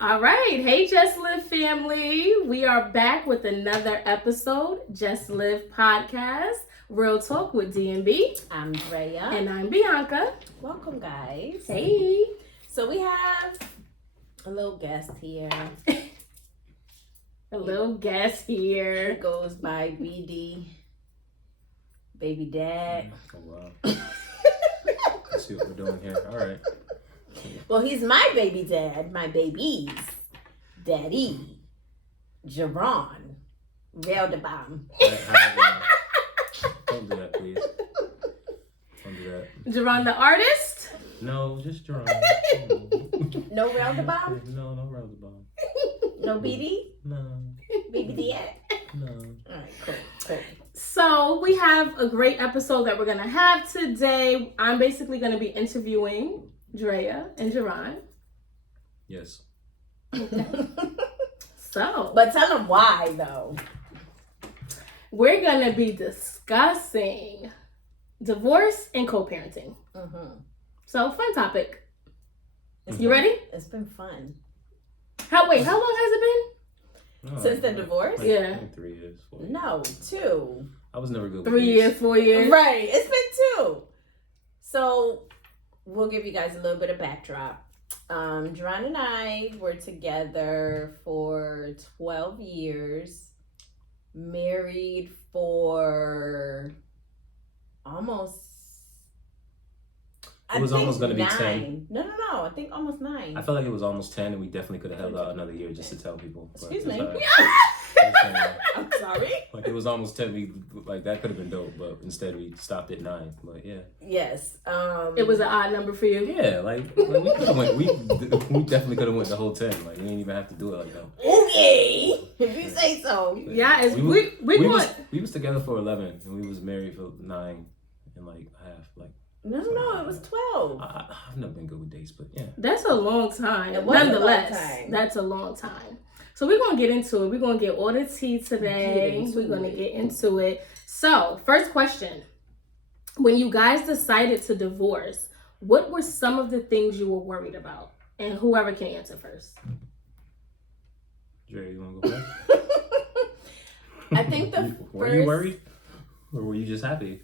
All right. Hey, Just Live family. We are back with another episode, Just Live Podcast, Real Talk with D&B. I'm Drea. And I'm Bianca. Welcome, guys. Hey. So we have a little guest here. A little guest here. He goes by BD, baby dad. Oh, wow. Let's see what we're doing here. All right. Well, he's my baby dad, my baby's daddy, Jaron. Real the bomb. Don't do that, please. Don't do that. Jaron the artist? No, just Jerome. No real the bomb? No real the bomb. No BD? No. Baby dad? No. All right, cool. So we have a great episode that we're going to have today. I'm basically going to be interviewing Drea and Jaron. Yes. So. But tell them why, though. We're going to be discussing divorce and co-parenting. Mm-hmm. So, fun topic. You ready? It's been fun. How long has it been? No, Since the divorce? Yeah. Like 3 years. 4 years. No, 2. I was never good with 3 dates. years, 4 years. Right, it's been 2. So we'll give you guys a little bit of backdrop. Jaron and I were together for 12 years, married for almost. It was almost going to be 9. 10. No. I think almost 9. I felt like it was almost 10, and we definitely could have held out another year just to tell people. But Excuse it's me. all right. I'm sorry. Like, it was almost 10. That could have been dope, but instead we stopped at 9. But yeah. Yes. It was an odd number for you. Yeah, like we could have went. We definitely could have went the whole 10. Like, we didn't even have to do it like that. Okay, if you say so. Yeah, it's, we was together for 11, and we was married for 9 and like half. Like, No, it was 12. I've never been good with dates, but yeah. That's a long time. It was Nonetheless, a long time. that's a long time. So we're going to get into it. We're going to get all the tea today. We're going to get into it. So, first question. When you guys decided to divorce, what were some of the things you were worried about? And whoever can answer first. Dre, you want to go first? I think the first... Were you worried? Or were you just happy?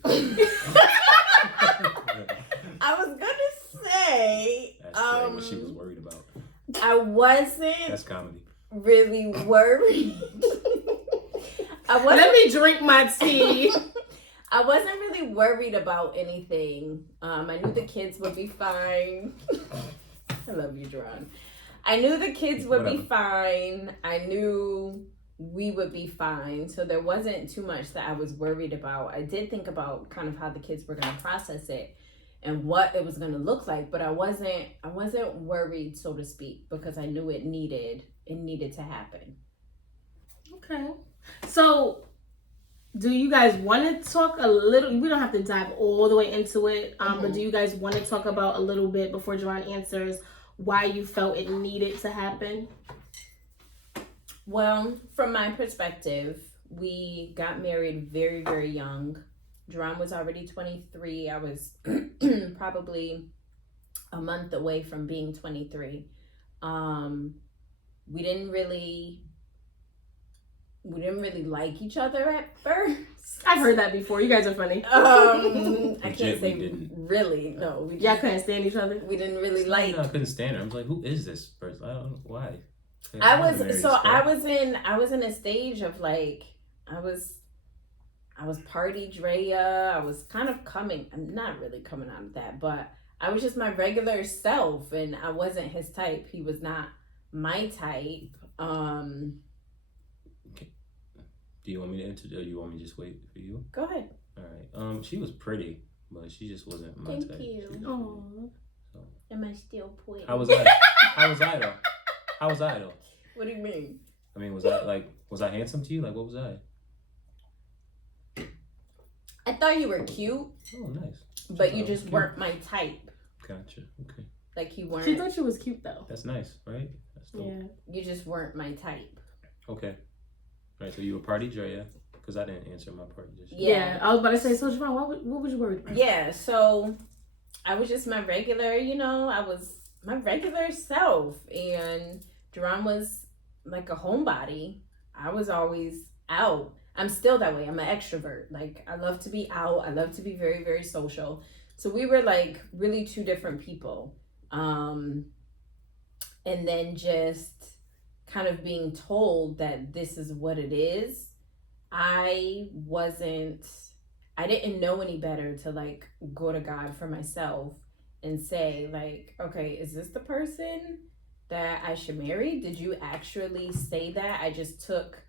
I was gonna say, That's Dre, what she was worried about. I wasn't That's comedy. really worried. Let me drink my tea. I wasn't really worried about anything. I knew the kids would be fine. I love you, Jaron. I knew the kids would be fine. I knew we would be fine. So there wasn't too much that I was worried about. I did think about kind of how the kids were going to process it and what it was going to look like, but I wasn't worried, so to speak, because I knew it needed to happen. Okay. So, do you guys want to talk a little? We don't have to dive all the way into it, but do you guys want to talk about a little bit before Jaron answers why you felt it needed to happen? Well, from my perspective, we got married very, very young. Jaron was already 23. I was probably a month away from being 23. We didn't really like each other at first. I've heard that before. You guys are funny. I can't say didn't. Really. No, Y'all couldn't stand each other? we didn't really like. I couldn't stand her. I was like, who is this person? I don't know why. I was in a stage of like I was party Drea. I was kind of I'm not really coming out of that, but I was just my regular self, and I wasn't his type. He was not my type. Do you want me to enter, or do you want me to just wait for you? Go ahead. All right. She was pretty, but she just wasn't my type. Thank you. So. Am I still pretty? How was I though? How was I though? What do you mean? I mean, was I handsome to you? Like, what was I? I thought you were cute. Oh, nice. But you just weren't my type. Gotcha. Okay. Like you weren't. She thought she was cute though. That's nice, right? That's dope. Yeah. You just weren't my type. Okay. All right. So you were party Drea, because I didn't answer my part just yet. Yeah. I was about to say, so Javon, what was you worried about? Yeah. So I was just my regular, I was my regular self, and Jaron was like a homebody. I was always out. I'm still that way. I'm an extrovert. Like, I love to be out. I love to be very, very social. So we were like really two different people. And then just kind of being told that this is what it is. I didn't know any better to like go to God for myself and say like, okay, is this the person that I should marry? Did you actually say that? I just took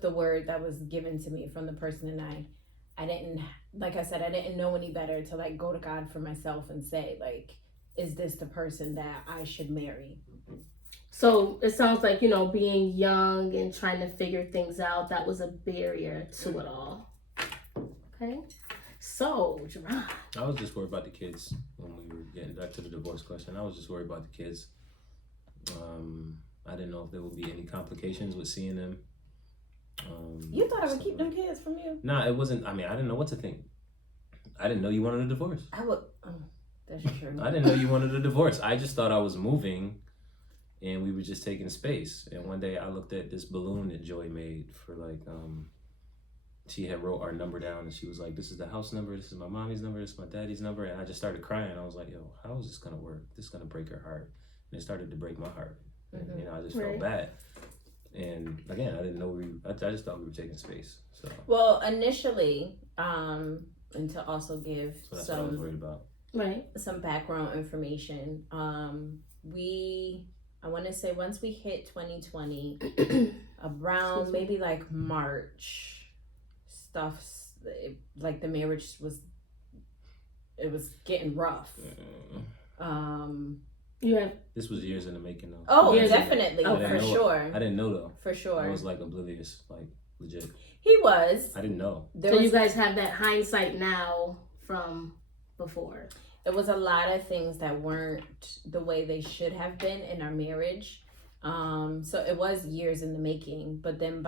the word that was given to me from the person, and I didn't, like I said, I didn't know any better to like go to God for myself and say like, is this the person that I should marry? So it sounds like, you know, being young and trying to figure things out, that was a barrier to it all. Okay. So, Jaron. I was just worried about the kids when we were getting back to the divorce question. I was just worried about the kids. I didn't know if there would be any complications with seeing them. You thought I would keep them kids from you? Nah, it wasn't. I mean, I didn't know what to think. I didn't know you wanted a divorce. I would. Oh, that's true. I didn't know you wanted a divorce. I just thought I was moving, and we were just taking space. And one day I looked at this balloon that Joy made for like. She had wrote our number down, and she was like, "This is the house number. This is my mommy's number. This is my daddy's number." And I just started crying. I was like, "Yo, how is this gonna work? This is gonna break her heart." And it started to break my heart. And, you know, I just felt bad. And again, I didn't know I just thought we were taking space. So well, initially, and to also give so that's what I was worried about. Some background information. I want to say once we hit 2020, around maybe like March, like the marriage was getting rough. This was years in the making though. Oh, definitely. For sure. I didn't know though. For sure. I was like oblivious, like legit. He was. I didn't know. You guys have that hindsight now from before. There was a lot of things that weren't the way they should have been in our marriage. So it was years in the making, but then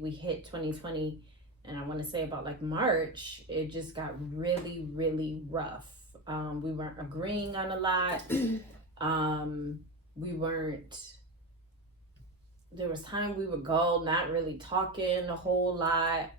we hit 2020, and I want to say about like March, it just got really, really rough. We weren't agreeing on a lot. There was time we would go not really talking a whole lot.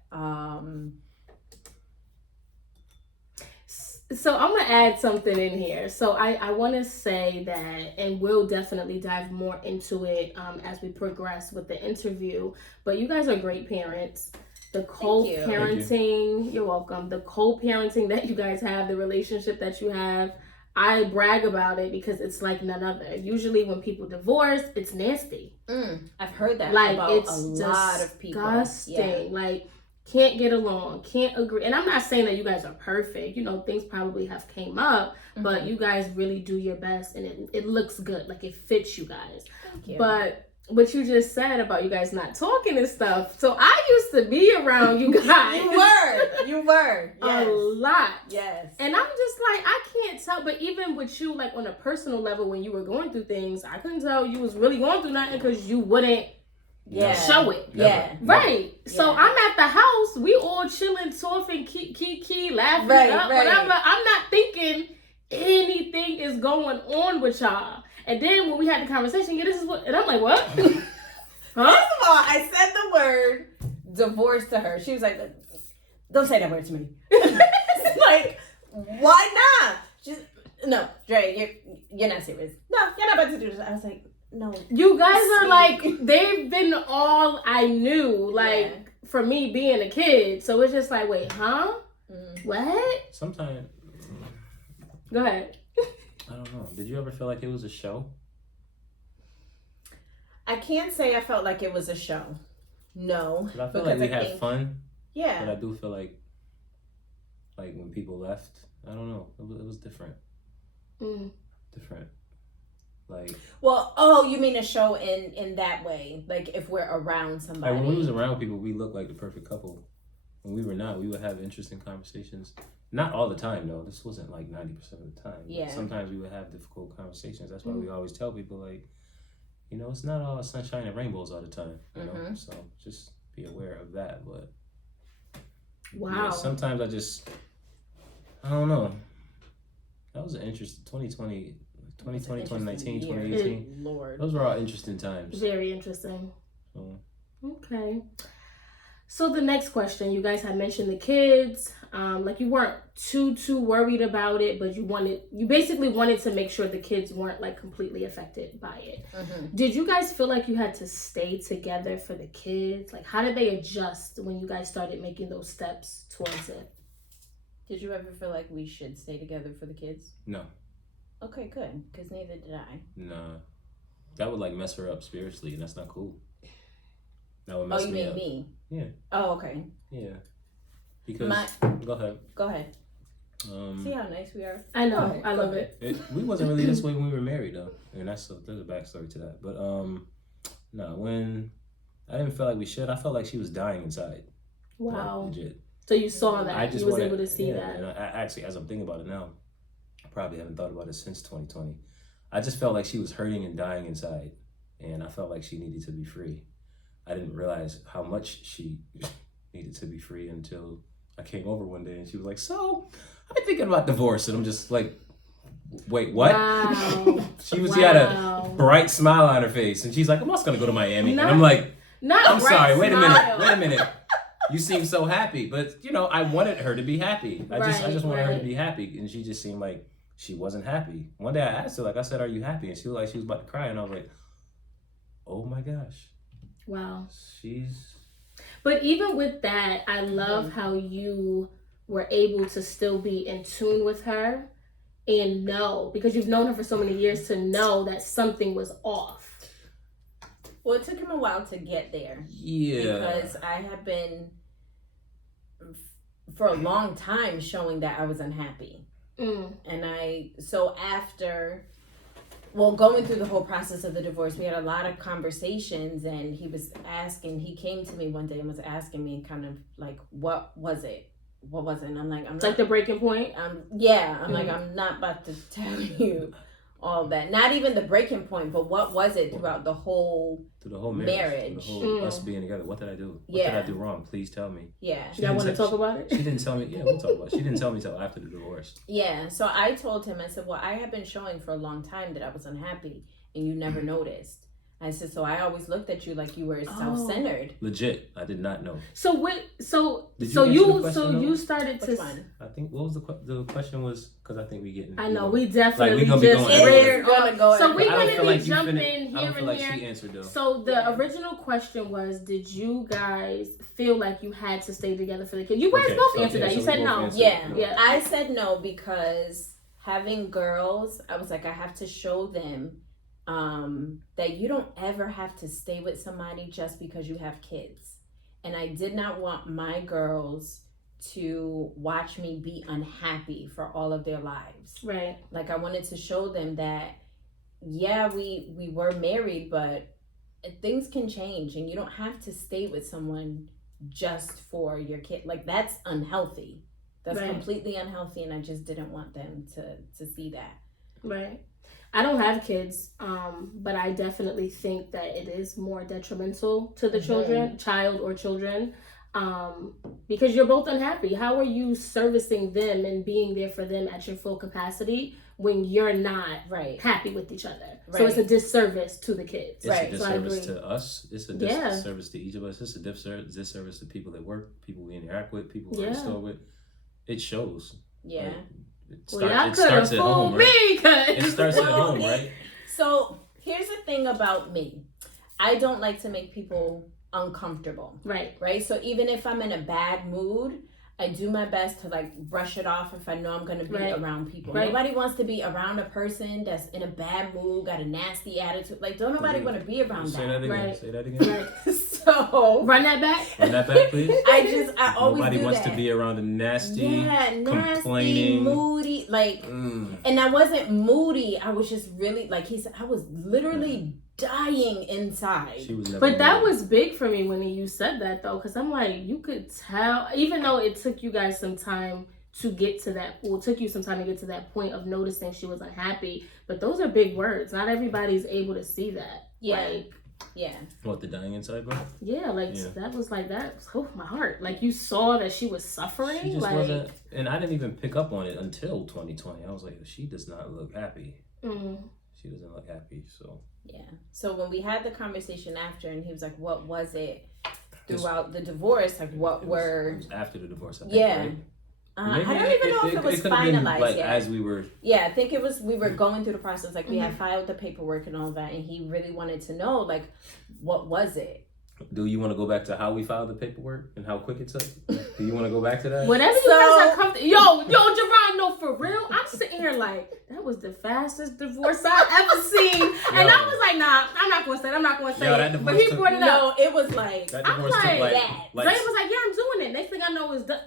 So I'm going to add something in here. So I want to say that, and we'll definitely dive more into it as we progress with the interview, but you guys are great parents. The co-parenting, you're welcome. The co-parenting that you guys have, the relationship that you have, I brag about it because it's like none other. Usually when people divorce, it's nasty. I've heard that like about it's a lot of people. Disgusting. Yeah. Like can't get along, can't agree. And I'm not saying that you guys are perfect. You know, things probably have came up, but you guys really do your best, and it looks good. Like it fits you guys. Thank you. But what you just said about you guys not talking and stuff. So I used to be around you guys. You were. Yes. A lot. Yes. And I'm just like, I can't tell. But even with you, like on a personal level, when you were going through things, I couldn't tell you was really going through nothing because you wouldn't show it. Yeah. Right. Yeah. So I'm at the house. We all chilling, talking, key, laughing, whatever. I'm not thinking anything is going on with y'all. And then when we had the conversation, this is what, and I'm like, what? Huh? First of all, I said the word divorce to her. She was like, don't say that word to me. It's like, why not? She's, no, Dre, you're not serious. No, you're not about to do this. I was like, no. You guys are like, they've been all I knew, like, for me being a kid. So it's just like, wait, huh? What? Sometimes. Go ahead. I don't know. Did you ever feel like it was a show? I can't say I felt like it was a show. No. But I feel like we had fun. Yeah. But I do feel like when people left, I don't know. It was different. Different. Like. Well, oh, you mean a show in that way? Like if we're around somebody. Like when we was around people, we looked like the perfect couple. When we were not, we would have interesting conversations. Not all the time, though. This wasn't like 90% of the time. Yeah. Sometimes we would have difficult conversations. That's why we always tell people, like, you know, it's not all sunshine and rainbows all the time. You know, so just be aware of that. But yeah, sometimes I don't know. That was an interesting 2020. 2020, 2019, 2018. Lord. Those were all interesting times. Very interesting. So. Okay. So the next question, you guys had mentioned the kids. Like you weren't too worried about it, but you basically wanted to make sure the kids weren't like completely affected by it. Mm-hmm. Did you guys feel like you had to stay together for the kids? Like how did they adjust when you guys started making those steps towards it? Did you ever feel like we should stay together for the kids? No. Okay, good. Because neither did I. Nah. That would like mess her up spiritually, and that's not cool. That would mess you me mean up. me? Yeah. Oh, okay. Yeah. Because go ahead. Go ahead. See how nice we are. I know. I love it. We wasn't really this way when we were married though, and there's a backstory to that. But no, when I didn't feel like we should, I felt like she was dying inside. Wow. Like, legit. So you saw that. I just you was able to see that. And I actually, as I'm thinking about it now, I probably haven't thought about it since 2020. I just felt like she was hurting and dying inside, and I felt like she needed to be free. I didn't realize how much she needed to be free until I came over one day and she was like, "So, I've been thinking about divorce." And I'm just like, "Wait, what?" Wow. She had a bright smile on her face, and she's like, "I'm also gonna go to Miami." And I'm like, "I'm sorry. Wait a minute. You seem so happy." But I wanted her to be happy. I just wanted her to be happy, and she just seemed like she wasn't happy. One day I asked her, like I said, "Are you happy?" And she was like, she was about to cry, and I was like, "Oh my gosh." Wow. But even with that, I love how you were able to still be in tune with her and know, because you've known her for so many years, to know that something was off. Well, it took him a while to get there. Yeah. Because I have been, for a long time, showing that I was unhappy. And after... Well, going through the whole process of the divorce, we had a lot of conversations, and he came to me one day and was asking me kind of like, what was it? And I'm like, the breaking point? Like, I'm not about to tell you all that. Not even the breaking point, but what was it throughout the whole marriage? Through the whole us being together. What did I do? What did I do wrong? Please tell me. Yeah. Y'all want to talk about it? She didn't tell me. Yeah, we'll talk about it. She didn't tell me till after the divorce. Yeah. So I told him, I said, well, I have been showing for a long time that I was unhappy, and you never noticed. I said, so I always looked at you like you were self-centered. Legit, I did not know. So what? So you started to. Which one? I think what was the question was, because I think we getting. I know we definitely just reared on. So we're gonna be jumping here I don't feel and like here. she answered though. So the original question was, did you guys feel like you had to stay together for the kids? You guys both answered that. You said no. Yeah. I said no because having girls, I was like, I have to show them that you don't ever have to stay with somebody just because you have kids. And I did not want my girls to watch me be unhappy for all of their lives. Right. Like, I wanted to show them that, yeah, we were married, but things can change, and you don't have to stay with someone just for your kid. Like, that's unhealthy. That's completely unhealthy, and I just didn't want them to see that. Right. I don't have kids, but I definitely think that it is more detrimental to the child or children, because you're both unhappy. How are you servicing them and being there for them at your full capacity when you're not happy with each other? Right. So it's a disservice to the kids. It's a disservice to us. It's a disservice to each of us. It's a disservice to people that work, people we interact with, people we're in the store with. It shows. Yeah. It starts at home, right? It starts at home, right? So here's the thing about me. I don't like to make people uncomfortable. Right? So even if I'm in a bad mood, I do my best to like brush it off if I know I'm going to be around people. Nobody wants to be around a person that's in a bad mood, got a nasty attitude. Like, don't nobody want to be around Say that. Say that again. So run that back, please. I always nobody do wants that. to be around a nasty, complaining, moody, like, and I wasn't moody. I was just really, like he said, I was literally dying inside. But that was big for me when you said that, though, because I'm like, you could tell, even though it took you guys some time to get to that, well, it took you some time to get to that point of noticing she was unhappy, but those are big words. Not everybody's able to see that. What, the dying inside, bro? That was like, that my heart. Like, you saw that she was suffering. She just wasn't, and I didn't even pick up on it until 2020. I was like, she does not look happy. She doesn't look happy, so. Yeah. So when we had the conversation after, and he was like, what was it throughout the divorce? Like, what It was after the divorce, I think, Yeah. right? I don't even know if it was finalized like, yet. as we were... Yeah, I think it was, we were going through the process. Like, we had filed the paperwork and all that, and he really wanted to know, like, what was it? Do you want to go back to how we filed the paperwork and how quick it took? Do you want to go back to that? Whatever you guys are comfortable. Yo, Jaron, no, for real. I'm sitting here like, that was the fastest divorce I've ever seen. And I was like, nah, I'm not going to say it. But he brought it up. No, it was like, that I'm divorce like, took Dre was like, yeah, I'm doing it. Next thing I know, it's done.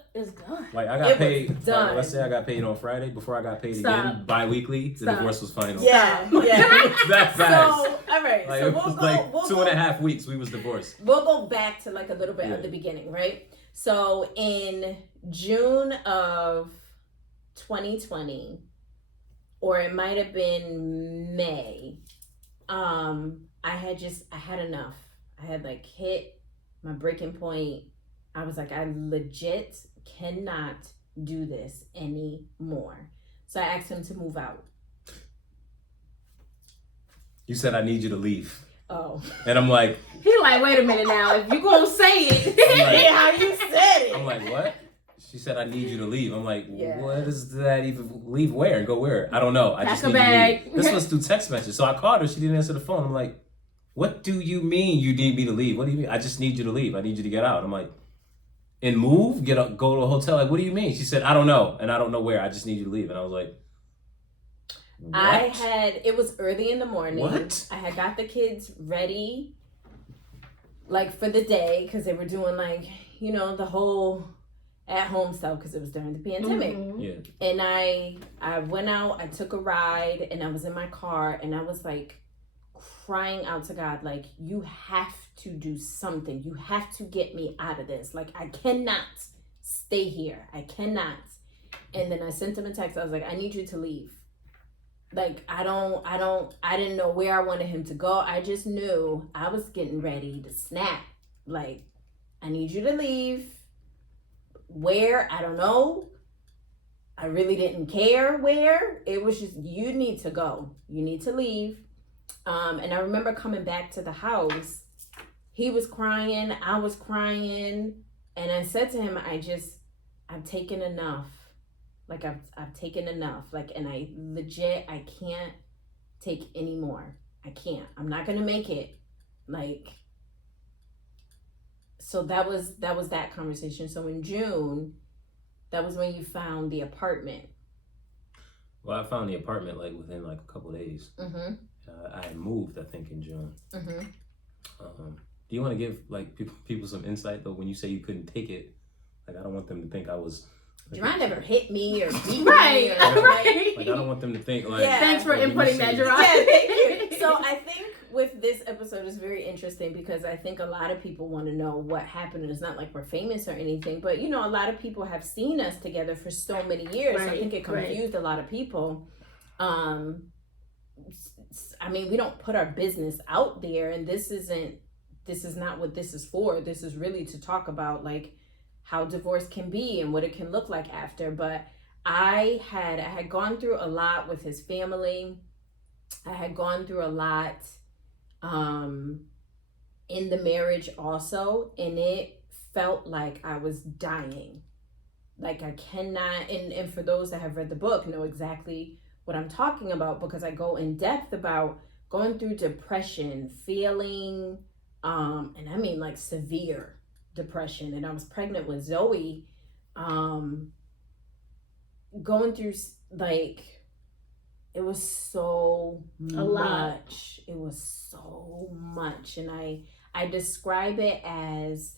Like, I got paid. Done. Like, let's say I got paid on Friday. Before I got paid again, bi-weekly, the divorce was final. Yeah. That fast. So, all right. Like, So it was like 2.5 weeks we was divorced. We'll go back to like a little bit of the beginning, right? So in June of 2020, or it might have been May, I had enough. I had like hit my breaking point. I was like, I legit cannot do this anymore. So I asked him to move out. You said, I need you to leave. Oh. And I'm like... He like, wait a minute now. If you gonna say it. Like, how you said it. I'm like, what? She said, I need you to leave. I'm like, what does that even... Leave where and go where? I don't know. I just need you to leave. This was through text message. So I called her. She didn't answer the phone. I'm like, what do you mean you need me to leave? What do you mean? I just need you to leave. I need you to get out. I'm like, and move? Go to a hotel? Like, what do you mean? She said, I don't know. And I don't know where. I just need you to leave. And I was like... What? It was early in the morning. What? I had got the kids ready, like, for the day, because they were doing, like, you know, the whole at-home stuff, because it was during the pandemic. Yeah. And I went out, I took a ride, and I was in my car, and I was, like, crying out to God, like, you have to do something. You have to get me out of this. Like, I cannot stay here. I cannot. And then I sent him a text. I was like, I need you to leave. Like, I didn't know where I wanted him to go. I just knew I was getting ready to snap. Like, I need you to leave. Where? I don't know. I really didn't care where. It was just, you need to go. You need to leave. And I remember coming back to the house. He was crying. I was crying. And I said to him, I've taken enough. Like, I've taken enough. Like, and I can't take any more. I can't. I'm not going to make it. Like, so that was that conversation. So in June, that was when you found the apartment. Well, I found the apartment, like, within, like, a couple of days. Mm-hmm. I had moved, I think, in June. Mm-hmm. Do you want to give, like, people some insight, though, when you say you couldn't take it? Like, I don't want them to think I was... Jaron never hit me or beat me. Right. Like, I don't want them to think, like... Yeah. Thanks for inputting that, Jaron. Yeah, thank you. So I think with this episode is very interesting because I think a lot of people want to know what happened. And it's not like we're famous or anything, but, you know, a lot of people have seen us together for so many years. Right. So I think it confused a lot of people. I mean, we don't put our business out there, and this is not what this is for. This is really to talk about, like, how divorce can be and what it can look like after. But I had gone through a lot with his family. I had gone through a lot in the marriage also, and it felt like I was dying. Like, I cannot, and for those that have read the book know exactly what I'm talking about, because I go in depth about going through depression, feeling, and I mean like severe depression. And I was pregnant with Zoe, going through, like, it was so much. It was so much. And I describe it as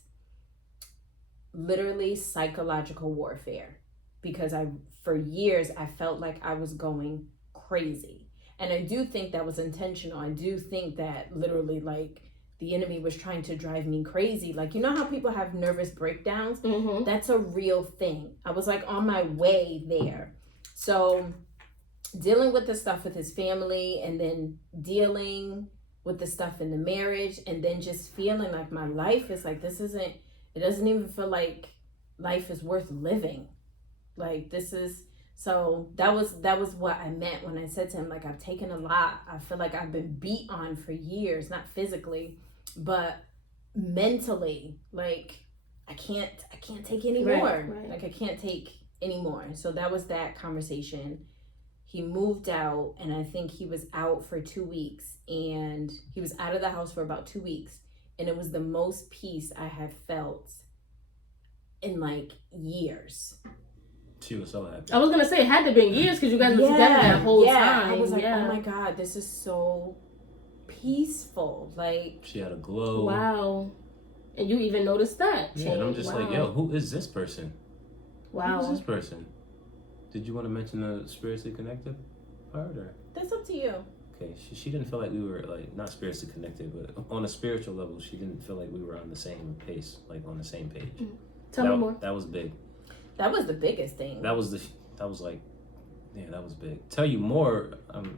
literally psychological warfare, because for years I felt like I was going crazy. And I do think that was intentional. I do think that literally, like, the enemy was trying to drive me crazy. Like, you know how people have nervous breakdowns? Mm-hmm. That's a real thing. I was, like, on my way there. So dealing with the stuff with his family, and then dealing with the stuff in the marriage, and then just feeling like my life is like, it doesn't even feel like life is worth living. Like, So that was what I meant when I said to him, like, I've taken a lot. I feel like I've been beat on for years, not physically, but mentally. Like, I can't take anymore. Right. Like, I can't take anymore. So that was that conversation. He moved out, and I think he was out for 2 weeks, and he was out of the house for about 2 weeks, and it was the most peace I have felt in like years. She was so happy. I was gonna say it had to be years because you guys were together that whole time. I was like, oh my God, this is so peaceful. Like, she had a glow. Wow. And you even noticed that. Yeah, and I'm just like, yo, who is this person? Wow. Who is this person? Did you want to mention the spiritually connected part, or? That's up to you. Okay, she didn't feel like we were, like, not spiritually connected, but on a spiritual level, she didn't feel like we were on the same pace, like on the same page. Mm-hmm. Tell me more. That was big. That was the biggest thing. That was big. Tell you more. Do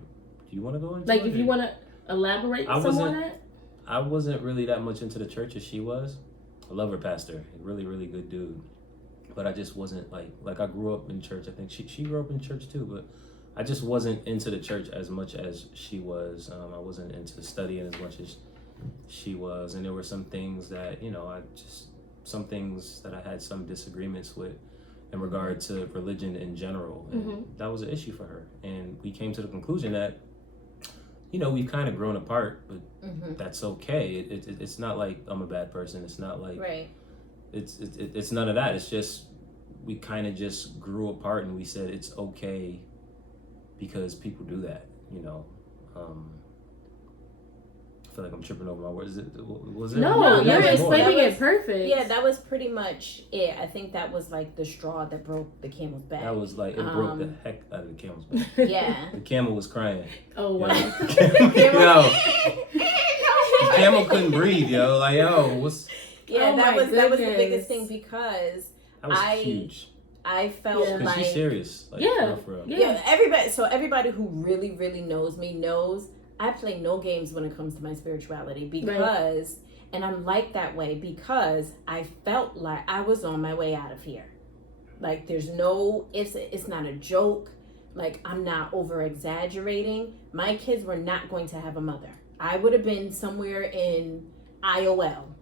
you want to go into like it? if you want to elaborate some on that? I wasn't really that much into the church as she was. I love her pastor, a really, really good dude. But I just wasn't like I grew up in church. I think she grew up in church too, but I just wasn't into the church as much as she was. I wasn't into studying as much as she was, and there were some things that, some things that I had some disagreements with in regard to religion in general, and that was an issue for her. And we came to the conclusion that, we've kind of grown apart, but that's okay. It's not like I'm a bad person. It's not like it's none of that. It's just we kind of just grew apart, and we said it's okay because people do that. I feel like I'm tripping over my words. No, you're explaining it perfect. Yeah, that was pretty much it. I think that was like the straw that broke the camel's back. That was like, it broke the heck out of the camel's back. Yeah. The camel was crying. Oh, wow. The camel couldn't breathe, yo. Like, yo, what's... Yeah, oh that was the biggest thing, because that was huge. I felt like... Because she's serious. Like, for real. Yeah, everybody who really, really knows me knows I play no games when it comes to my spirituality, because, and I'm like that way because I felt like I was on my way out of here. Like, there's no ifs, it's not a joke. Like, I'm not over exaggerating. My kids were not going to have a mother. I would have been somewhere in IOL.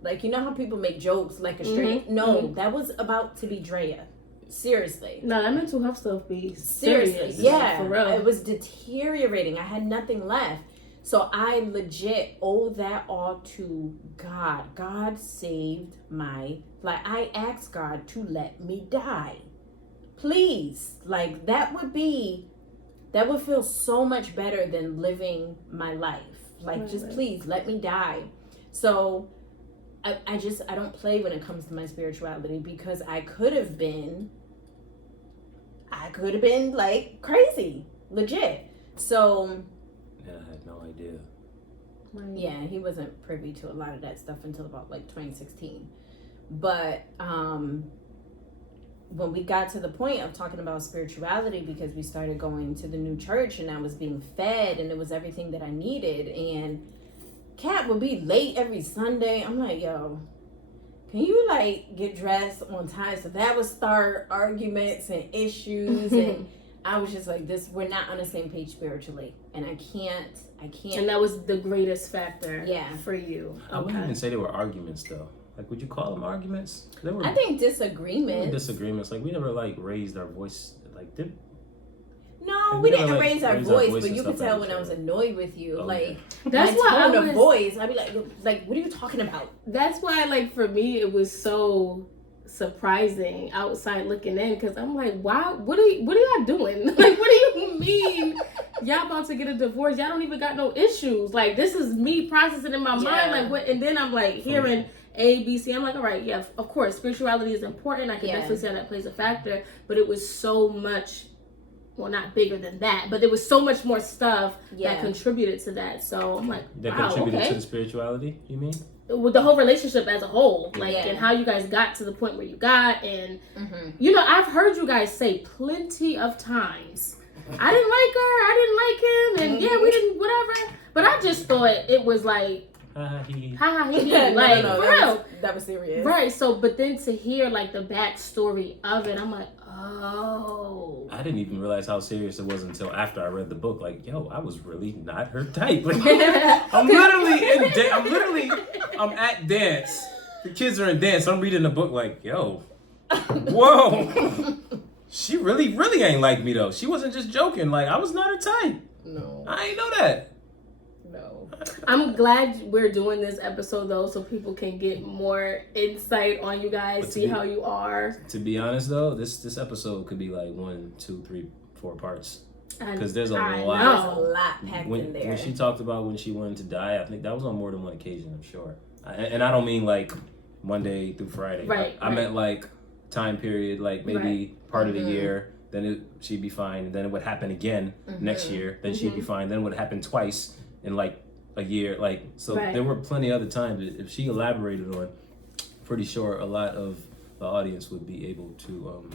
Like, you know how people make jokes like a straight? No, that was about to be Drea. Seriously. No, that mental health stuff be serious. Yeah, for real. It was deteriorating. I had nothing left. So I legit owe that all to God. God saved my life. I asked God to let me die. Please. Like, that would feel so much better than living my life. Like, please let me die. So I don't play when it comes to my spirituality, because I could have been like crazy, legit. So yeah, I had no idea. Yeah, he wasn't privy to a lot of that stuff until about like 2016. But when we got to the point of talking about spirituality, because we started going to the new church and I was being fed and it was everything that I needed, and Kat would be late every Sunday. I'm like, yo, can you like get dressed on time? So that would start arguments and issues. And I was just like, we're not on the same page spiritually. And I can't. And that was the greatest factor for you. I wouldn't even say they were arguments though. Like, would you call them arguments? I think disagreements. Disagreements. Like, we never like raised our voice. Like, no, we didn't raise our voice, but you could tell when I was annoyed with you. Like, that's why tone of voice, I'd be like, what are you talking about? That's why, like, for me, it was so surprising outside looking in, because I'm like, wow, what are y'all doing? Like, what do you mean y'all about to get a divorce? Y'all don't even got no issues. Like, this is me processing in my mind, like, what? And then I'm like hearing A, B, C. I'm like, all right, yeah, of course, spirituality is important. I can definitely say that plays a factor, but it was so much. Well, not bigger than that, but there was so much more stuff that contributed to that. So I'm like, that contributed to the spirituality, you mean? With the whole relationship as a whole, like, and how you guys got to the point where you got, and I've heard you guys say plenty of times, I didn't like her, I didn't like him, and we didn't, whatever. But I just thought it was like, ha ha he, like, no, for real. That was serious, right? So, but then to hear like the backstory of it, I'm like, Oh. I didn't even realize how serious it was until after I read the book. Like, yo, I was really not her type. Like, I'm at dance. The kids are in dance. I'm reading the book like, yo, whoa. She really ain't like me though. She wasn't just joking. Like, I was not her type. No. I ain't know that. No. I'm glad we're doing this episode though, so people can get more insight on you guys, see how you are. To be honest though, this episode could be like 1, 2, 3, 4 parts. Because there's a lot. There's a lot packed in there. When she talked about when she wanted to die, I think that was on more than one occasion, I'm sure. And I don't mean like Monday through Friday. Right. I meant like time period, like maybe part of the year. Then she'd be fine. And then it would happen again next year. Then she'd be fine. Then it would happen twice in like a year. Like, so there were plenty of other times. If she elaborated on, pretty sure a lot of the audience would be able to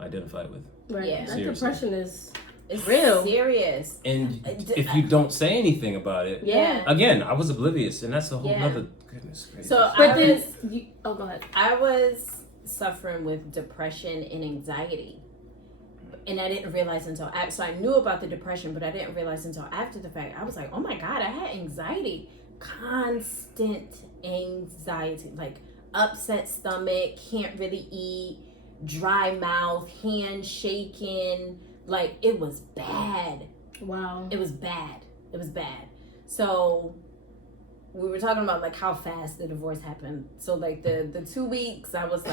identify with. Right. Yeah. That depression is it's real. Serious. And if you don't say anything about it, again, I was oblivious, and that's a whole other goodness gracious. So go ahead. I was suffering with depression and anxiety, and I didn't realize until so I knew about the depression, but I didn't realize until after the fact. I was like, oh my God, I had anxiety, constant anxiety, like upset stomach, can't really eat, dry mouth, hand shaking. Like, it was bad. Wow. It was bad. So we were talking about like how fast the divorce happened. So like the 2 weeks, I was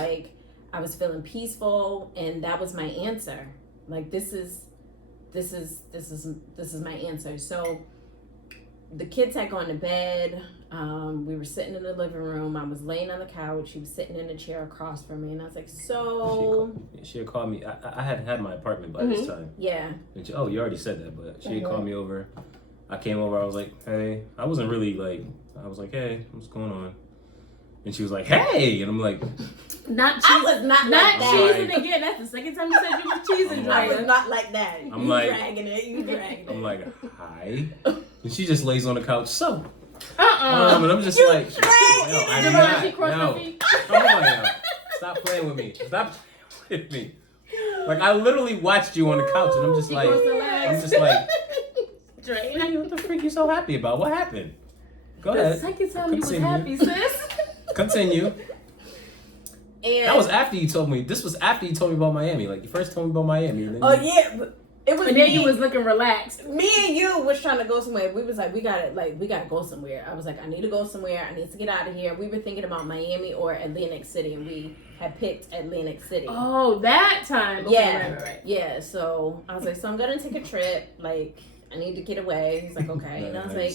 feeling peaceful, and that was my answer. Like, this is my answer. So the kids had gone to bed. We were sitting in the living room. I was laying on the couch. She was sitting in a chair across from me, and I was like, so... She had called me. I had my apartment by this time. Yeah. And you already said that, but she had called me over. I came over. I was like, hey. I wasn't really like... I was like, hey, what's going on? And she was like, hey! And I'm like... Not cheesing. I was not like that. Cheesing again. That's the second time you said you were cheesing. I was not like that. I'm you like... dragging it. I'm like, hi. And she just lays on the couch, so... And I'm just like... I'm not. Come on now. Stop playing with me. Stop playing with me. Like, I literally watched you on the couch, and I'm just like... Hey, what the freak you so happy about? What happened? Go ahead. The second time you was happy, sis. Continue. And that was after you told me. This was after you told me about Miami. Like, you first told me about Miami. And then it was. And then you was looking relaxed. Me and you was trying to go somewhere. We was like, we gotta go somewhere. I was like, I need to go somewhere. I need to get out of here. We were thinking about Miami or Atlantic City, and we had picked Atlantic City. Oh, that time. Okay, right. Yeah. So I was like, so I'm gonna take a trip. Like, I need to get away. He's like, okay. And I was like,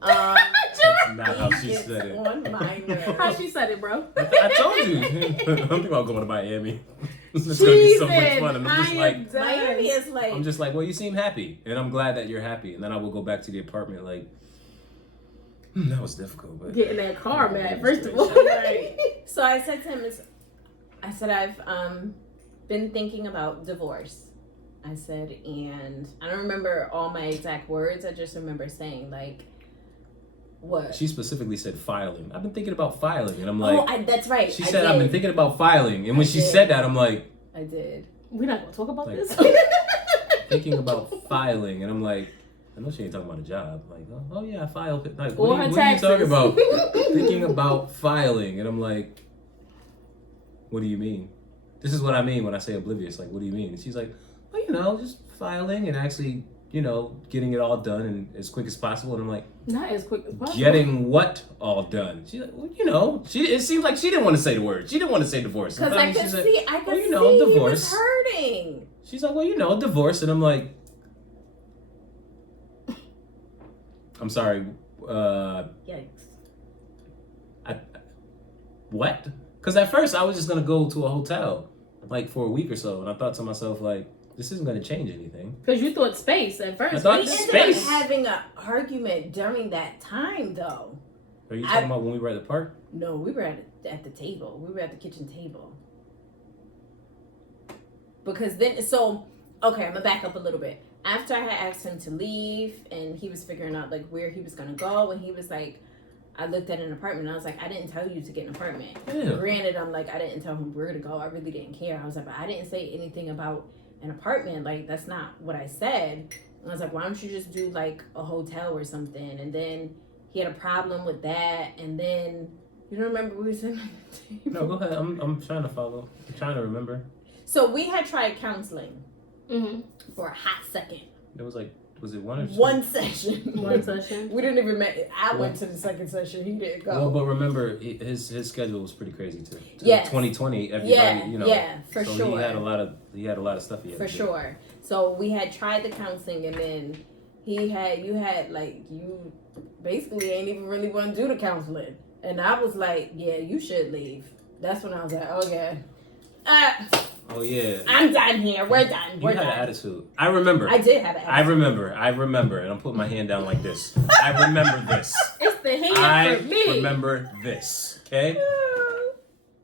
that's not how she said it. On my nerves. How she said it, bro? I told you. I'm thinking about going to Miami. It's gonna be so much fun. And I'm just like, Miami is like. I'm just like, well, you seem happy, and I'm glad that you're happy. And then I will go back to the apartment. Like, that was difficult, but get in that car, man. First of all, right. So I said to him, I said I've been thinking about divorce. I said, and I don't remember all my exact words. I just remember saying like. What? She specifically said filing. I've been thinking about filing, and I'm like, that's right. She said I've been thinking about filing, and when she said that, I'm like, I did. We're not gonna talk about this. Thinking about filing, and I'm like, I know she ain't talking about a job. Like, oh yeah, I filed. Like, what are you talking about? Thinking about filing, and I'm like, what do you mean? This is what I mean when I say oblivious. Like, what do you mean? And she's like, well, just filing and actually. Getting it all done and as quick as possible. And I'm like, not as quick as possible. Getting what all done? She's like, well, it seemed like she didn't want to say the word. She didn't want to say divorce. Because I could see divorce. He was hurting. She's like, well, divorce. And I'm like, I'm sorry. Yikes. What? Because at first I was just going to go to a hotel like for a week or so. And I thought to myself, like, this isn't going to change anything. Because you thought space at first. I thought we ended up having an argument during that time, though. Are you talking about when we were at the park? No, we were at the table. We were at the kitchen table. Because then, I'm going to back up a little bit. After I had asked him to leave, and he was figuring out, like, where he was going to go, and he was like, I looked at an apartment and I was like, I didn't tell you to get an apartment. Yeah. Granted, I'm like, I didn't tell him where to go. I really didn't care. I was like, but I didn't say anything about an apartment. Like, that's not what I said. And I was like, why don't you just do like a hotel or something? And then he had a problem with that. And then, you don't remember what we said? No, go ahead. I'm trying to follow. I'm trying to remember. So we had tried counseling for a hot second. It was like, was it one or two? One session. One session. We didn't even I went to the second session. He didn't go. Well, but remember, his schedule was pretty crazy too. Yes. 2020, everybody, you know. Yeah, for so sure. He had a lot of stuff he had For to do. sure. So we had tried the counseling, and then you basically ain't even really want to do the counseling. And I was like, yeah, you should leave. That's when I was like, okay. Oh yeah. I'm done here. We're done. You had an attitude. I remember. I did have an attitude. I remember, and I'm putting my hand down like this. I remember this. It's the hand for me. I remember this. Okay.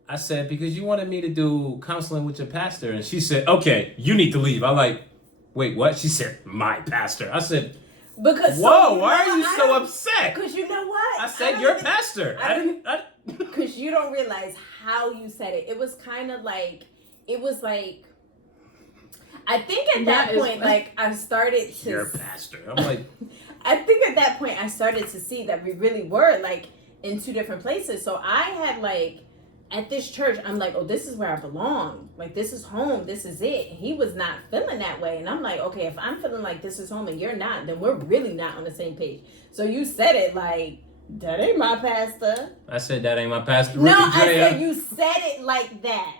I said, because you wanted me to do counseling with your pastor, and she said, okay, you need to leave. I'm like, wait, what? She said, my pastor. I said, because whoa, why are you so upset? Because you know what? I said, your pastor. Because you don't realize how you said it. It was kind of like, I think at that point, like, I started to... Your pastor. I'm like... I think at that point, I started to see that we really were, like, in two different places. So I had, like, at this church, I'm like, oh, this is where I belong. Like, this is home. This is it. He was not feeling that way. And I'm like, okay, if I'm feeling like this is home and you're not, then we're really not on the same page. So you said it like... That ain't my pastor. I said that ain't my pastor. No, I said you said it like that.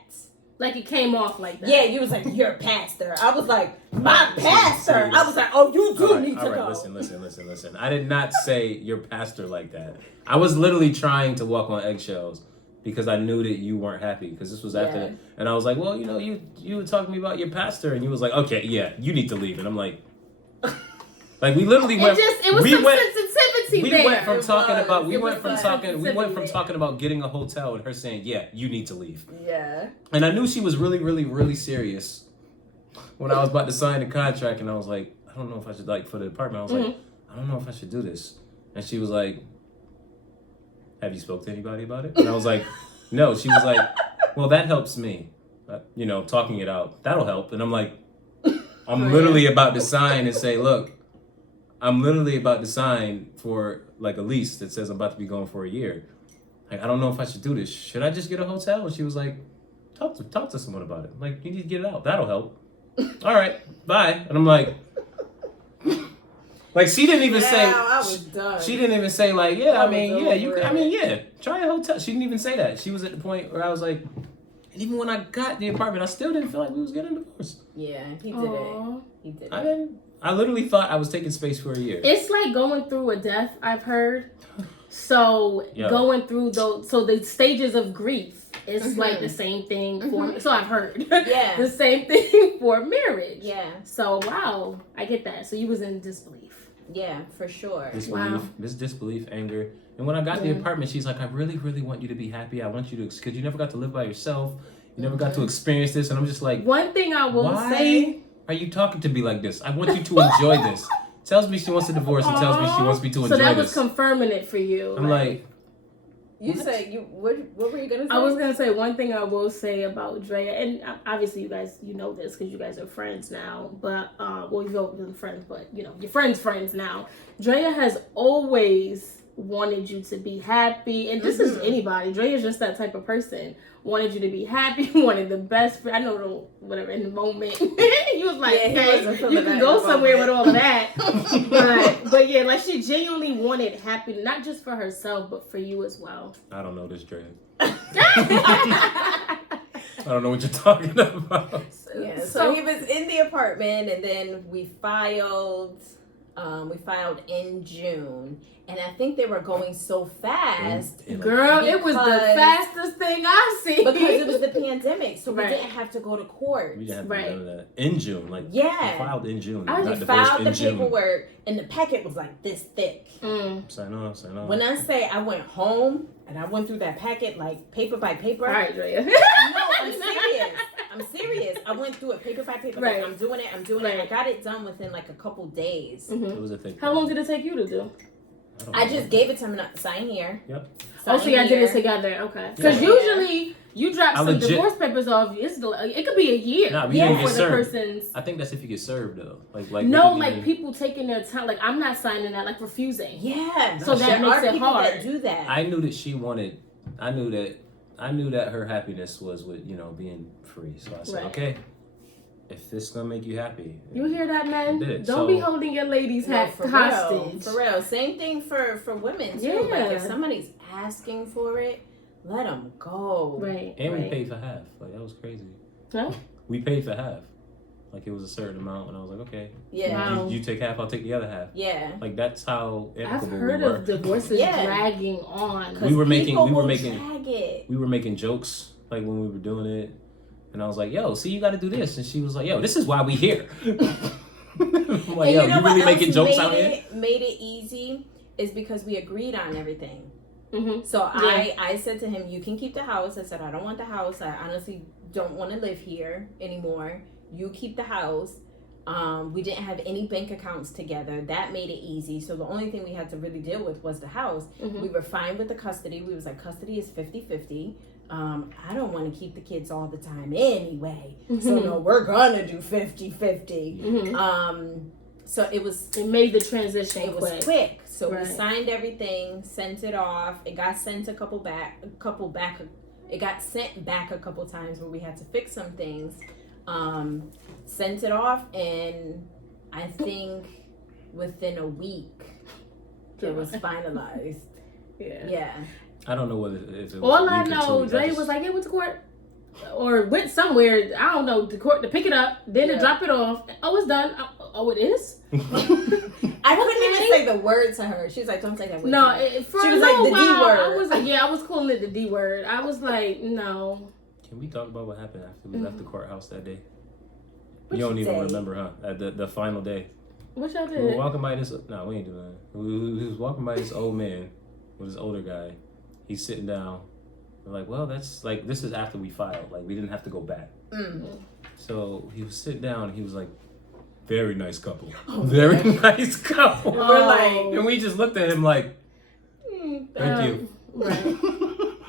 Like it came off like that. Yeah, you was like, your pastor. I was like, my pastor. I was like, oh, you do need to go. Listen. I did not say your pastor like that. I was literally trying to walk on eggshells because I knew that you weren't happy because this was after that. And I was like, well, you know, you were talking to me about your pastor and you was like, okay, yeah, you need to leave. And I'm like, we literally went. It was some sensitivity there. We went from talking about getting a hotel and her saying, yeah, you need to leave. Yeah. And I knew she was really, really, really serious when I was about to sign the contract, and I was like, I don't know if I should, like, for the apartment, I was like, I don't know if I should do this. And she was like, have you spoke to anybody about it? And I was like, no. She was like, well, that helps me. You know, talking it out, that'll help. And I'm like, I'm literally about to sign and say, look, I'm literally about to sign for like a lease that says I'm about to be going for a year. Like, I don't know if I should do this. Should I just get a hotel? And she was like, talk to someone about it. Like, you need to get it out. That'll help. All right, bye. And I'm like she didn't even say. I was done. She didn't even say like, yeah. Try a hotel. She didn't even say that. She was at the point where I was like, and even when I got the apartment, I still didn't feel like we was getting divorced. Yeah, he did it. He did it. I literally thought I was taking space for a year. It's like going through a death, I've heard. So going through the stages of grief, it's like the same thing for. So I've heard. Yeah. The same thing for marriage. Yeah. So wow, I get that. So you was in disbelief. Yeah, for sure. Disbelief, anger. And when I got the apartment, she's like, I really, really want you to be happy. I want you to, because you never got to live by yourself. You never got to experience this. And I'm just like, one thing I will say. Are you talking to me like this? I want you to enjoy this. Tells me she wants a divorce and tells me she wants me to enjoy this. So that was confirming it for you. I'm like you say what were you gonna say? I was gonna say one thing I will say about Drea, and obviously you guys know this because you guys are friends now. But you've always been friends, but you know your friends now. Drea has always wanted you to be happy, and this is anybody. Drea is just that type of person. Wanted you to be happy, wanted the best. I know, whatever, in the moment. He was like, hey, you can go somewhere with all of that. but yeah, like she genuinely wanted happy, not just for herself, but for you as well. I don't know this, Drea. I don't know what you're talking about. So he was in the apartment, and then we filed in June. And I think they were going so fast. Girl, it was the fastest thing I've seen. Because it was the pandemic. So we didn't have to go to court. We didn't have to go to that. In June. We filed in June. We filed the paperwork, and the packet was like this thick. Sign off. When I say I went home, and I went through that packet like paper by paper. All right, Drea. No, I'm serious. I went through it paper by paper. Right. Like, I'm doing it. I got it done within like a couple days. It was a thing. How long did it take you to do? I just gave it to him to sign here. Yep. So y'all did it together, okay? Because usually you drop some divorce papers off. It could be a year. Nah, we didn't get for served. the person's. I think that's if you get served though. People taking their time. Like I'm not signing that. Like refusing. Yeah. So that makes it hard. That do that. I knew that she wanted. I knew that her happiness was with being free. So I said, okay, if this is gonna make you happy, you hear that, man? Don't be holding your ladies hostage. For real. Same thing for women too. Yeah. Like if somebody's asking for it, let them go. Right. And we paid for half. Like that was crazy. Huh? We paid for half. Like it was a certain amount, and I was like, okay. Yeah. Wow. You take half, I'll take the other half. Yeah. Like that's how amicable I've heard we were. of divorces dragging on. We were making jokes like when we were doing it, and I was like, "Yo, see, you got to do this," and she was like, "Yo, this is why we here." I'm like, "Yo, you really making jokes out here?" Made it easy is because we agreed on everything. Mm-hmm. So I said to him, "You can keep the house." I said, "I don't want the house. I honestly don't want to live here anymore. You keep the house." We didn't have any bank accounts together. That made it easy. So the only thing we had to really deal with was the house. Mm-hmm. We were fine with the custody. We was like, custody is 50-50. I don't want to keep the kids all the time anyway. Mm-hmm. So no, we're gonna do 50-50. Mm-hmm. So it made the transition It was quick. So right. we signed everything, sent it off. It got sent it got sent back a couple times where we had to fix some things. Sent it off, and I think within a week it was finalized. Yeah. I don't know whether if it was. All I know, Dre was like, it went to court. Or went somewhere, I don't know, to court to pick it up, then to drop it off. Oh, it's done. Oh, it is? I couldn't even say the word to her. She was like, don't say that word. No, she was like, the D word. I was like, I was calling it the D word. I was like, no. Can we talk about what happened after we left the courthouse that day? What you don't you even say? remember, huh? At the final day. What y'all did? We were walking by this. No, we ain't doing that. We was walking by this old man with this older guy. He's sitting down. We're like, well, that's like, this is after we filed. Like, we didn't have to go back. Mm. So he was sitting down. And he was like, very nice couple. Very nice couple. We're like, and we just looked at him like, thank you. Right.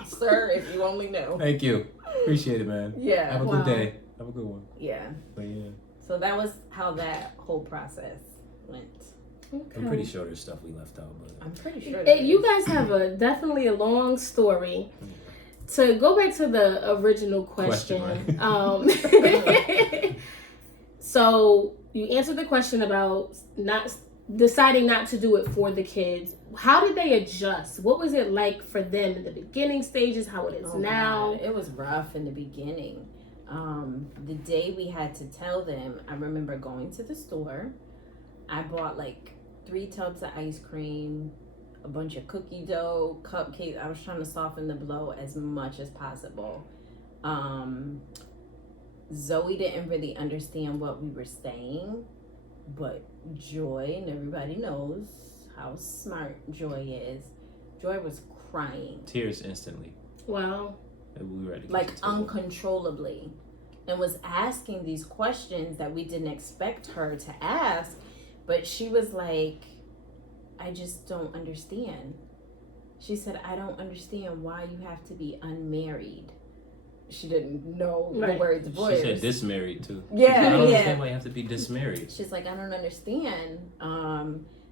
Sir, if you only know. Thank you. Appreciate it, man. Yeah. Have a good day. Have a good one. Yeah. But yeah. So that was how that whole process went. Okay. I'm pretty sure there's stuff we left out, but I'm pretty sure. You guys have definitely a long story. To go back to the original question, right? So you answered the question about not deciding not to do it for the kids. How did they adjust? What was it like for them in the beginning stages? How it is now? God. It was rough in the beginning. The day we had to tell them, I remember going to the store. I bought like 3 tubs of ice cream, a bunch of cookie dough, cupcakes. I was trying to soften the blow as much as possible. Zoe didn't really understand what we were saying, but Joy, and everybody knows how smart Joy is. Joy was crying. Tears instantly. Wow. We were at the Like kitchen table. uncontrollably, and was asking these questions that we didn't expect her to ask, but she was like, I just don't understand. She said, I don't understand why you have to be unmarried. She didn't know the word divorce. She said dismarried too. Yeah, I don't understand why you have to be dismarried. She's like, I don't understand.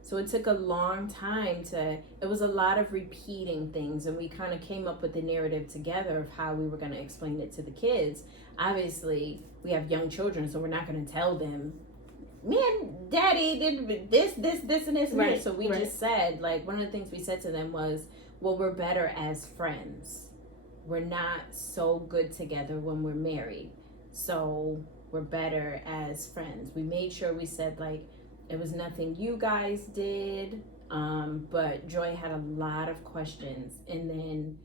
So it took a long time it was a lot of repeating things, and we kind of came up with the narrative together of how we were going to explain it to the kids. Obviously, we have young children, so we're not going to tell them, man, daddy did this, and this, and this. So we just said, like, one of the things we said to them was, well, we're better as friends. We're not so good together when we're married. So we're better as friends. We made sure we said, like, it was nothing you guys did, but Joy had a lot of questions. And then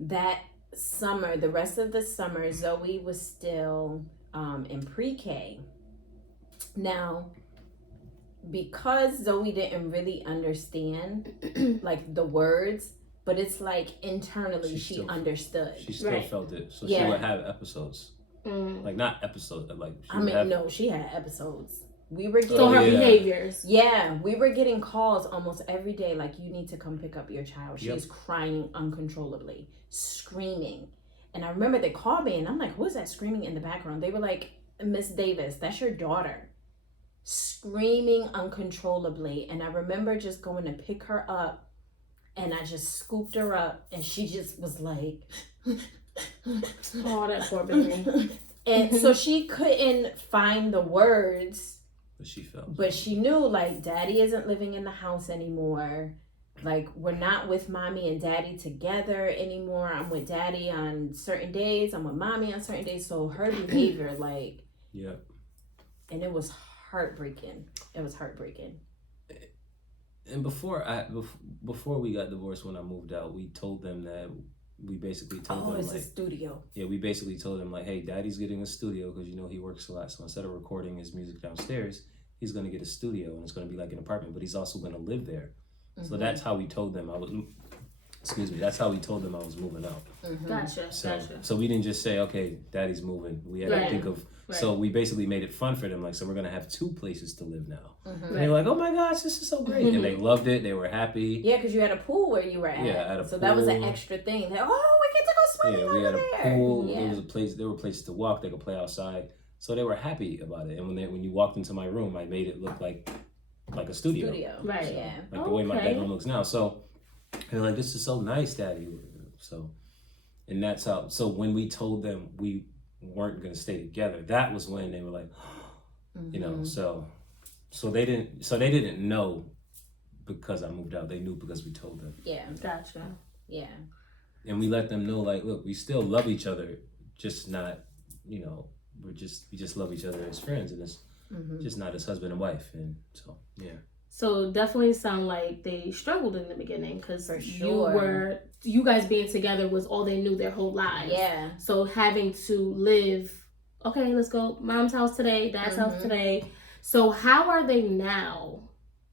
that summer, the rest of the summer, Zoe was still in pre-K. Now, because Zoe didn't really underend like the words, but it's like internally she understood. She still felt it, so Yeah. she would have episodes. Like not episodes, like she had episodes. we were getting... So her behaviors. Yeah, we were getting calls almost every day, like, you need to come pick up your child. She's Yep. crying uncontrollably, screaming. And I remember they called me, and I'm like, who is that screaming in the background? They were like, Miss Davis, that's your daughter. Screaming uncontrollably. And I remember just going to pick her up, and I just scooped her up, and she just was like... Oh, that poor baby. And so she couldn't find the words, but she knew, like, daddy isn't living in the house anymore. Like, we're not with mommy and daddy together anymore. I'm with daddy on certain days, I'm with mommy on certain days. So her behavior, like, yeah, and it was heartbreaking. And before we got divorced, when I moved out, we told them that we basically told them, it's like, a studio. Yeah, we basically told him, like, hey, daddy's getting a studio because, you know, he works a lot. So instead of recording his music downstairs, he's going to get a studio, and it's going to be like an apartment, but he's also going to live there. Mm-hmm. So that's how we told them that's how we told them I was moving out. Mm-hmm. Gotcha. So we didn't just say, okay, daddy's moving. We had to think of, so we basically made it fun for them. Like, so we're going to have 2 places to live now. Mm-hmm. And they were like, oh my gosh, this is so great. And they loved it. They were happy. Yeah, because you had a pool where you were at. Yeah, at a so pool. that was an extra thing. Like, oh, we get to go swimming We had a pool. Yeah. There were places to walk. They could play outside. So they were happy about it. And when you walked into my room, I made it look like a studio. Right. So, Yeah. like the way my bedroom looks now. So they're like, this is so nice, Daddy. So, and that's how. So when we told them we weren't going to stay together, that was when they were like, you know. So they didn't know because I moved out. They knew because we told them. Yeah. Gotcha. Yeah. And we let them know, like, look, we still love each other, just not, you know, we just love each other as friends, and it's just not as husband and wife. And so, yeah. So definitely sound like they struggled in the beginning because sure. you guys being together was all they knew their whole lives. Yeah. So having to live, okay, let's go mom's house today, dad's house today. So how are they now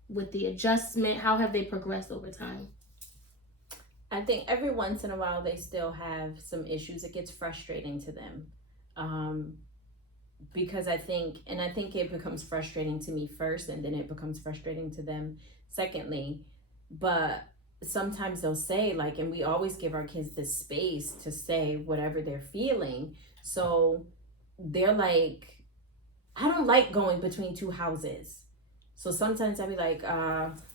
with the adjustment? How have they progressed over time? I think every once in a while they still have some issues. It gets frustrating to them. Because I think it becomes frustrating to me first, and then it becomes frustrating to them secondly. But sometimes they'll say, like, and we always give our kids this space to say whatever they're feeling. So they're like, I don't like going between 2 houses. So sometimes I'll be like,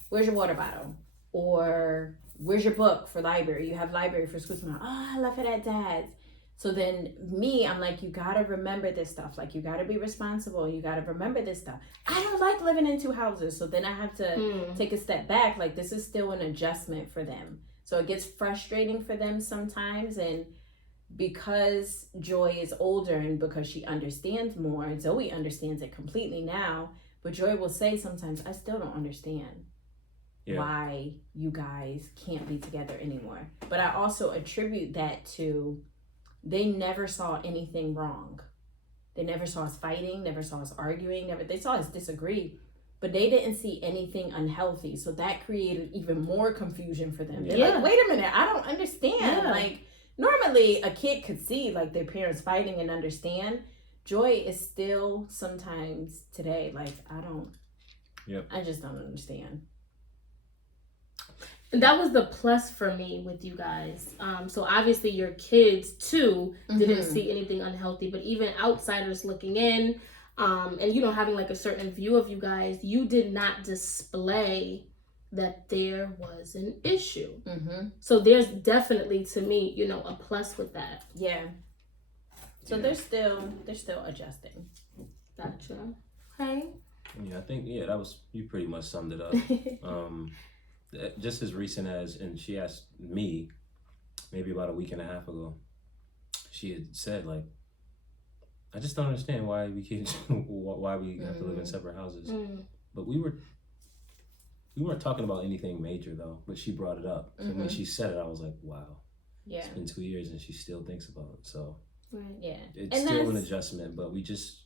where's your water bottle? Or where's your book for library? You have library for school tomorrow. Oh, I left it at dad's. So then I'm like, you gotta remember this stuff. Like, you gotta be responsible. You gotta remember this stuff. I don't like living in 2 houses. So then I have to take a step back. Like, this is still an adjustment for them. So it gets frustrating for them sometimes. And because Joy is older and because she understands more, Zoe understands it completely now. But Joy will say sometimes, I still don't understand why you guys can't be together anymore. But I also attribute that to... they never saw anything wrong. They never saw us fighting, never saw us arguing, they saw us disagree, but they didn't see anything unhealthy. So that created even more confusion for them. They're like, wait a minute, I don't understand. Yeah. Like, normally a kid could see, like, their parents fighting and understand. Joy is still sometimes today, like, I just don't understand. That was the plus for me with you guys. So obviously your kids too didn't see anything unhealthy, but even outsiders looking in, and you know, having like a certain view of you guys, you did not display that there was an issue. So there's definitely, to me, you know, a plus with that. Yeah. So they're still adjusting. Gotcha. Okay. Yeah, I think that was, you pretty much summed it up. Just as recent as, and she asked me maybe about a week and a half ago, she had said, like, I just don't understand why we can't, why we have to live in separate houses. But we weren't talking about anything major though, but she brought it up. And when she said it, I was like, wow. Yeah. It's been 2 years and she still thinks about it. So yeah, it's still an adjustment, but we just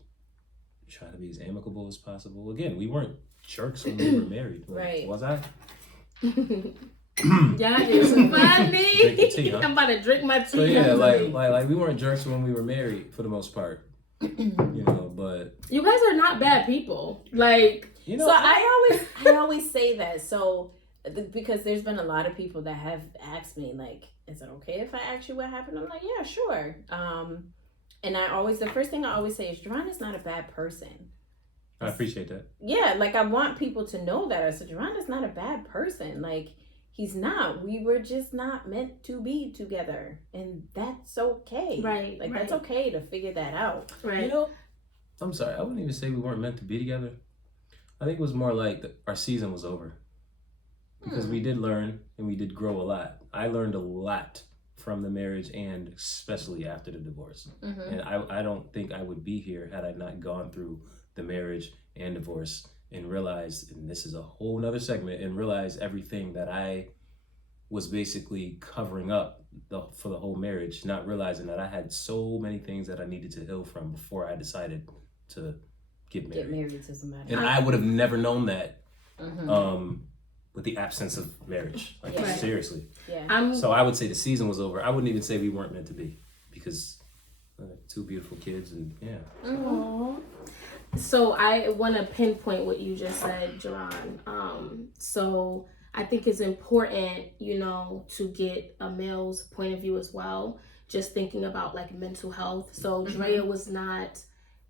try to be as amicable as possible. Again, we weren't jerks when we were married. Right. Was I? Yeah, it's funny. Drink the tea, huh? I'm about to drink my tea. So yeah, like we weren't jerks when we were married for the most part, you know. But you guys are not bad people. Like, you know, so I always say that. So because there's been a lot of people that have asked me, like, is it okay if I ask you what happened? I'm like, yeah, sure. And the first thing I always say is, Jaron is not a bad person. I appreciate that. Yeah, like, I want people to know that. I said, Jaron is not a bad person. Like, he's not. We were just not meant to be together. And that's okay. Right. Like, that's okay to figure that out. Right. You know, I'm sorry. I wouldn't even say we weren't meant to be together. I think it was more like our season was over. Because we did learn and we did grow a lot. I learned a lot from the marriage and especially after the divorce. And I don't think I would be here had I not gone through the marriage and divorce and realized, and this is a whole nother segment, and realized everything that I was basically covering up for the whole marriage, not realizing that I had so many things that I needed to heal from before I decided to get married. Get married to somebody. And I would have never known that with the absence of marriage. Like, seriously. Yeah. So I would say the season was over. I wouldn't even say we weren't meant to be, because two beautiful kids, and So I want to pinpoint what you just said, Jaron. So I think it's important, to get a male's point of view as well. Just thinking about like mental health. So Drea was not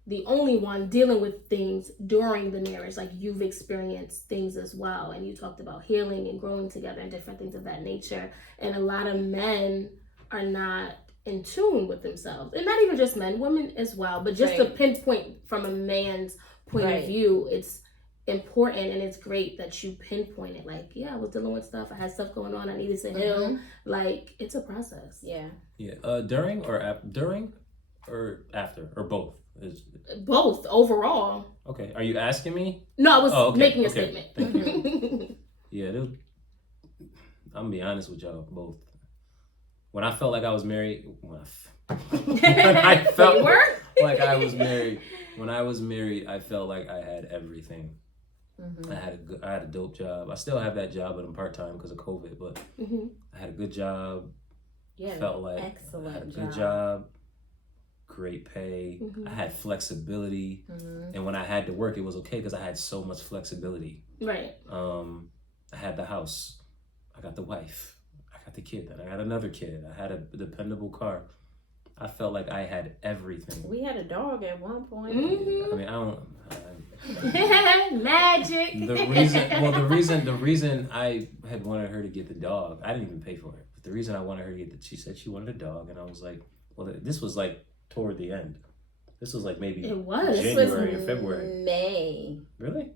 the only one dealing with things during the marriage. Like, you've experienced things as well, and you talked about healing and growing together and different things of that nature. And a lot of men are not in tune with themselves, and not even just men, women as well. But just to pinpoint from a man's point of view, it's important, and it's great that you pinpoint it. Like, yeah, I was dealing with stuff. I had stuff going on. I needed to heal. Like, it's a process. Yeah. During or after or both? Both overall. Okay. Are you asking me? No, I was making a statement. Thank you. I'm gonna be honest with y'all both. When I felt like I was married, when I felt like I was married, when I was married, I felt like I had everything. I had a dope job. I still have that job, but I'm part-time because of COVID. But I had a good job. Yeah, felt like excellent I had a good job. Great pay. I had flexibility, and when I had to work, it was okay because I had so much flexibility. Right. I had the house. I got the wife. I got the kid. Then I got another kid. I had a dependable car. I felt like I had everything. We had a dog at one point. I mean, I don't. Magic. The reason I had wanted her to get the dog, I didn't even pay for it. But the reason I wanted her to get she said she wanted a dog, and I was like, well, this was like toward the end. This was like maybe January or February. May. Really?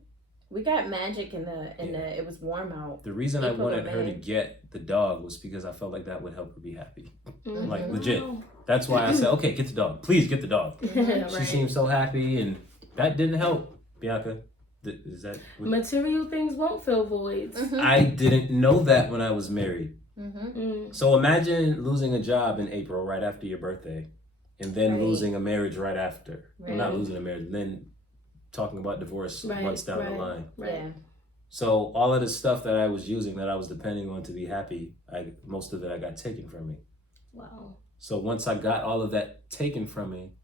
We got Magic in the it was warm out. The reason I wanted her to get the dog was because I felt like that would help her be happy. Like, legit. That's why I said, okay, get the dog. Please get the dog. She seemed so happy, and that didn't help. Bianca, is that material things won't fill voids? I didn't know that when I was married. So imagine losing a job in April right after your birthday, and then losing a marriage right after. Well, not losing a marriage, and then talking about divorce months down the line. Yeah. So all of the stuff that I was using, that I was depending on to be happy, most of it I got taken from me. Wow. So once I got all of that taken from me,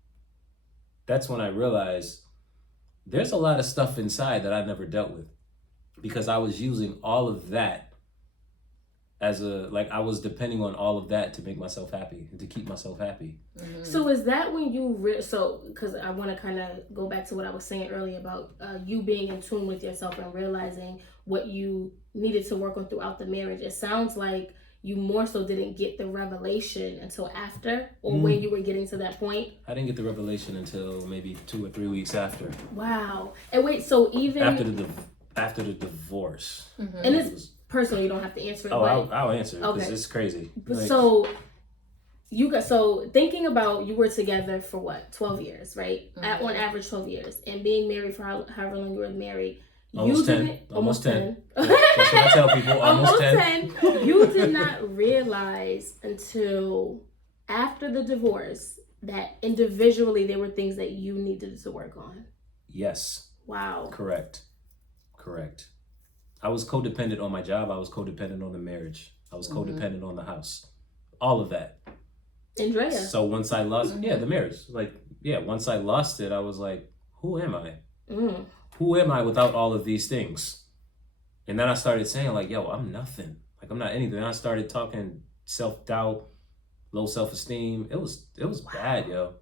that's when I realized there's a lot of stuff inside that I never dealt with, because I was using all of that I was depending on all of that to make myself happy and to keep myself happy. So is that when you because I want to kind of go back to what I was saying earlier about you being in tune with yourself and realizing what you needed to work on throughout the marriage. It sounds like you more so didn't get the revelation until after, or when you were getting to that point. I didn't get the revelation until maybe 2 or 3 weeks after. Wow. And wait, so even after the divorce. And it's personal, you don't have to answer it. I'll answer it because it's crazy. So thinking about, you were together for what, 12 years, right? On average 12 years, and being married for however long you were married. Almost 10. That's what I tell people. Almost 10. You did not realize until after the divorce that individually there were things that you needed to work on. Yes. Wow. Correct. I was codependent on my job. I was codependent on the marriage. I was codependent on the house. All of that. Andrea. So once I lost, the marriage. Once I lost it, I was like, who am I? Mm. Who am I without all of these things? And then I started saying like, yo, I'm nothing. Like I'm not anything. And I started talking self-doubt, low self-esteem. It was bad, yo.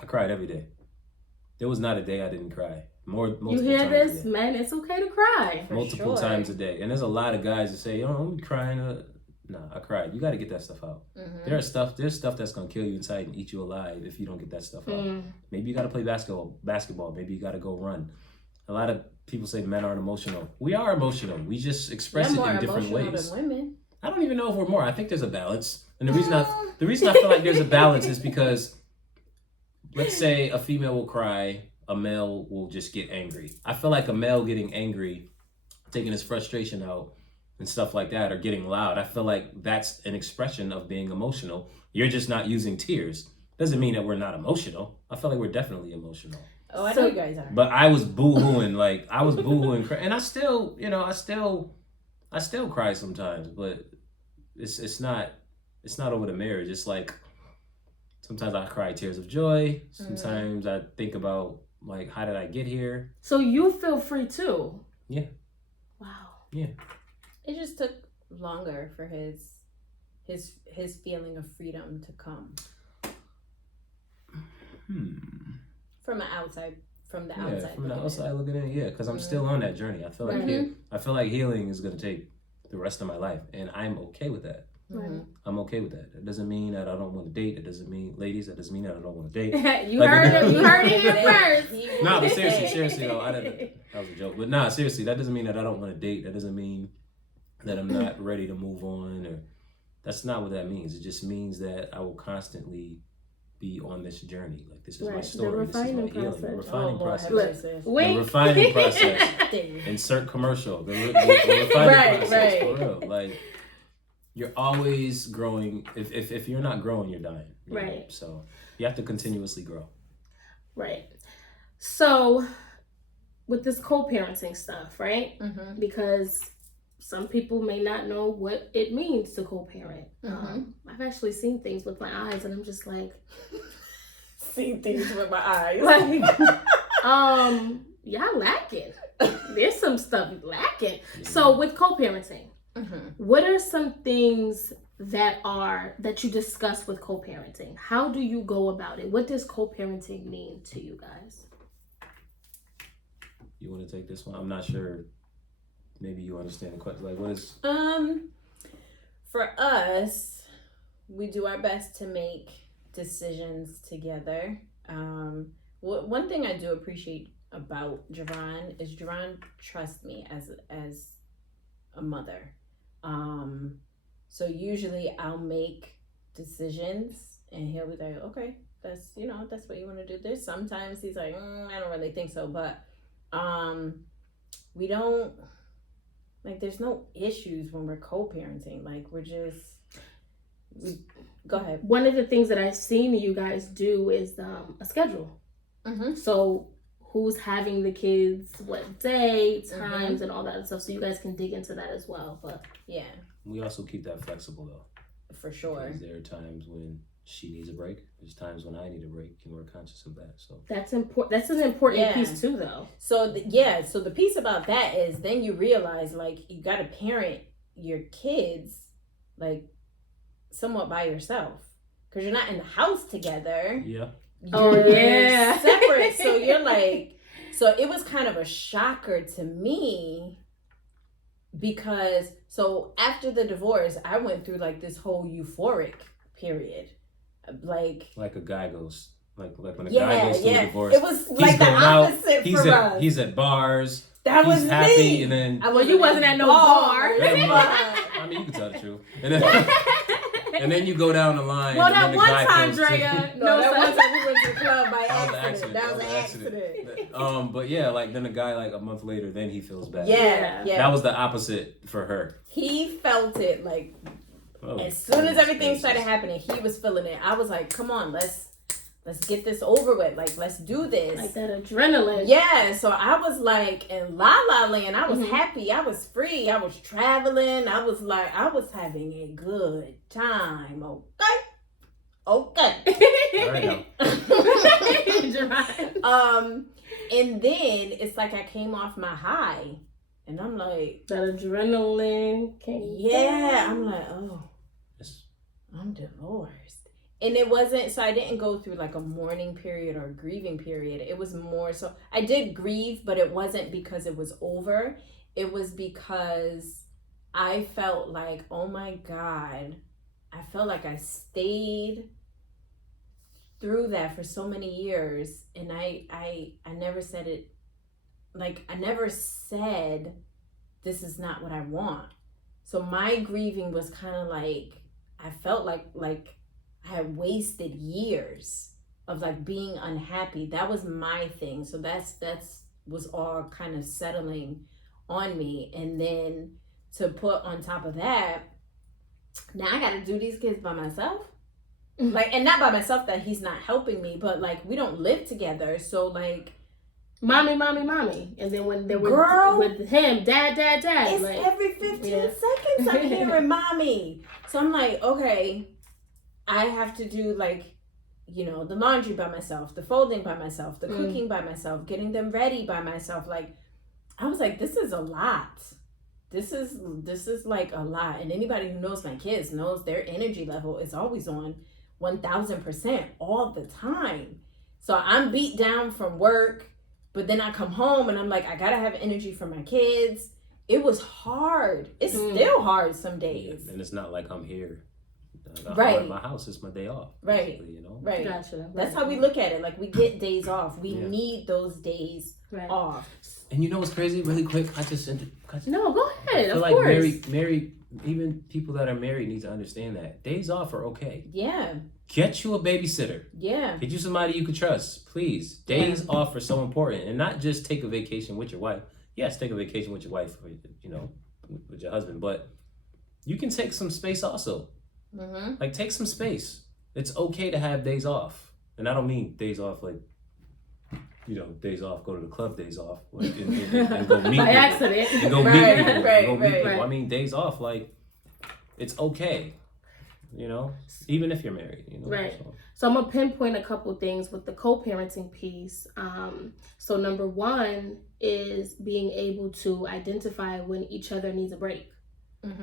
I cried every day. There was not a day I didn't cry. Multiple You hear times this, a day. man? It's okay to cry. Multiple times a day. And there's a lot of guys that say, yo, I'm crying. Nah, I cried. You got to get that stuff out. Mm-hmm. There's stuff that's going to kill you inside and eat you alive if you don't get that stuff out. Maybe you got to play basketball. Maybe you got to go run. A lot of people say men aren't emotional. We are emotional. We just express it in different ways. Than women. I don't even know if we're more. I think there's a balance. And the reason I feel like there's a balance is because let's say a female will cry, a male will just get angry. I feel like a male getting angry, taking his frustration out and stuff like that, or getting loud, I feel like that's an expression of being emotional. You're just not using tears. Doesn't mean that we're not emotional. I feel like we're definitely emotional. Oh, I know you guys are. But I was boo-hooing, and I still cry sometimes, but it's not over the marriage. It's like sometimes I cry tears of joy. Sometimes I think about like, how did I get here? So you feel free too? Yeah. Wow. Yeah. It just took longer for his feeling of freedom to come. From the outside looking in, yeah, because I'm still on that journey. I feel like healing is gonna take the rest of my life, and I'm okay with that. Right. I'm okay with that. It doesn't mean that I don't want to date. It doesn't mean, ladies, that doesn't mean that I don't want to date. You heard it here first. No, but seriously though, that was a joke. But nah, seriously, that doesn't mean that I don't want to date. That doesn't mean that I'm not ready to move on, or that's not what that means. It just means that I will constantly be on this journey. Like, this is my story. This is my healing. The refining process. The refining process. Insert commercial. The refining process. For real. Like, you're always growing. If you're not growing, you're dying. Right. So you have to continuously grow. Right. So with this co-parenting stuff, right? Mm-hmm. Because some people may not know what it means to co-parent. I've actually seen things with my eyes, and I'm just like, seen things with my eyes. Like, y'all lacking. There's some stuff lacking. Yeah. So with co-parenting, what are some things that you discuss with co-parenting? How do you go about it? What does co-parenting mean to you guys? You want to take this one? I'm not sure. Maybe you understand the question. Like, what is? For us, we do our best to make decisions together. One thing I do appreciate about Jaron is Jaron trusts me as a mother. So usually I'll make decisions and he'll be like, okay, that's what you want to do. There's sometimes he's like, I don't really think so, but we don't, like, there's no issues when we're co-parenting. Like, go ahead. One of the things that I've seen you guys do is a schedule. So who's having the kids, what day, times, and all that stuff. So you guys can dig into that as well. But yeah, we also keep that flexible though. For sure. Because there are times when she needs a break. There's times when I need a break, and we're conscious of that. So that's important. That's an important piece too, though. So so the piece about that is then you realize, like, you got to parent your kids like somewhat by yourself because you're not in the house together. Yeah. You're separate. So you're like, so it was kind of a shocker to me because so after the divorce, I went through like this whole euphoric period. Like a guy goes, like when a guy goes through a divorce. It was like the opposite for us. He's at bars. That was happy, me. And then you wasn't at no bar. I mean, you can tell the truth. And then you go down the line. Well, that one time, Drea. No, that one time we went to the club by accident. That was an accident. But yeah, like then a guy like a month later, then he feels bad. Yeah. That was the opposite for her. He felt it like as soon as everything started happening, he was feeling it. I was like, come on, let's get this over with. Like, let's do this. Like that adrenaline. Yeah. So I was like in La La Land. I was happy. I was free. I was traveling. I was having a good time. Okay. Okay. All right now. And then it's like I came off my high, and I'm like, that adrenaline came. Yeah, I'm like, oh, yes. I'm divorced. And it wasn't, so I didn't go through like a mourning period or a grieving period. It was more so, I did grieve, but it wasn't because it was over. It was because I felt like, oh my God, I felt like I stayed through that for so many years, and I never said it, like I never said this is not what I want. So my grieving was kind of like, I felt like I had wasted years of like being unhappy. That was my thing. So that's was all kind of settling on me. And then to put on top of that, now I got to do these kids by myself. Like, and not by myself that he's not helping me, but like we don't live together, so like mommy, and then when they were with him, dad, it's like, every 15 seconds I'm hearing mommy. So I'm like, okay, I have to do like, you know, the laundry by myself, the folding by myself, the cooking by myself, getting them ready by myself. Like, I was like, this is a lot. This is like a lot. And anybody who knows my kids knows their energy level is always on 1000% all the time. So I'm beat down from work, but then I come home and I'm like, I gotta have energy for my kids. It was hard. It's still hard some days. And it's not like I'm here. Right. I'm at my house. It's my day off. Right. You know. Right. Gotcha. That's how we look at it. Like we get days off. We need those days off. And you know what's crazy? Really quick, No, go ahead. I feel like married, even people that are married need to understand that days off are okay. Yeah. Get you a babysitter. Yeah. Get you somebody you could trust, please. Days off are so important, and not just take a vacation with your wife. Yes, take a vacation with your wife, or, you know, with your husband, but you can take some space also. Mm-hmm. Like, take some space. It's okay to have days off, and I don't mean days off like, you know, days off, go to the club, days off, like, and go meet by accident, and go meet people. Right. I mean, days off, like, it's okay, you know, even if you're married, you know. Right. So I'm gonna pinpoint a couple things with the co-parenting piece. So number one is being able to identify when each other needs a break,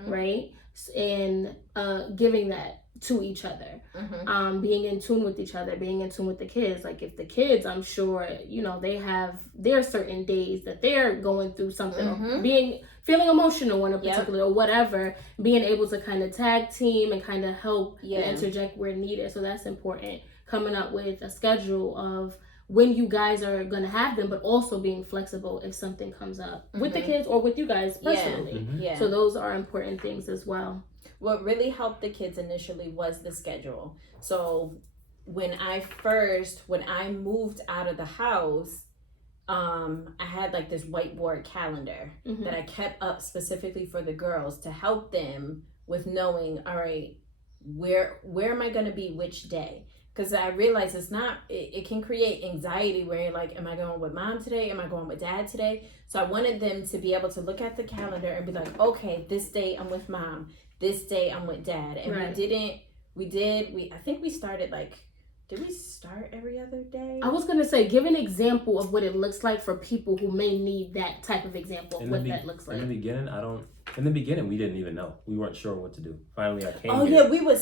right? And giving that to each other, being in tune with each other, being in tune with the kids. Like if the kids, I'm sure, you know, they have their certain days that they're going through something, or feeling emotional in a particular or whatever, being able to kind of tag team and kind of help and interject where needed. So that's important. Coming up with a schedule of when you guys are going to have them, but also being flexible if something comes up with the kids or with you guys personally. So those are important things as well. What really helped the kids initially was the schedule. So when I moved out of the house, I had like this whiteboard calendar that I kept up specifically for the girls to help them with knowing, all right, where am I going to be which day? Because I realize it can create anxiety where you're like, am I going with mom today? Am I going with dad today? So I wanted them to be able to look at the calendar and be like, okay, this day I'm with mom. This day I'm with dad. And I think we started like, did we start every other day? I was going to say, give an example of what it looks like for people who may need that type of example of what that looks like. In the beginning, we didn't even know. We weren't sure what to do. Finally, I came here. yeah, we would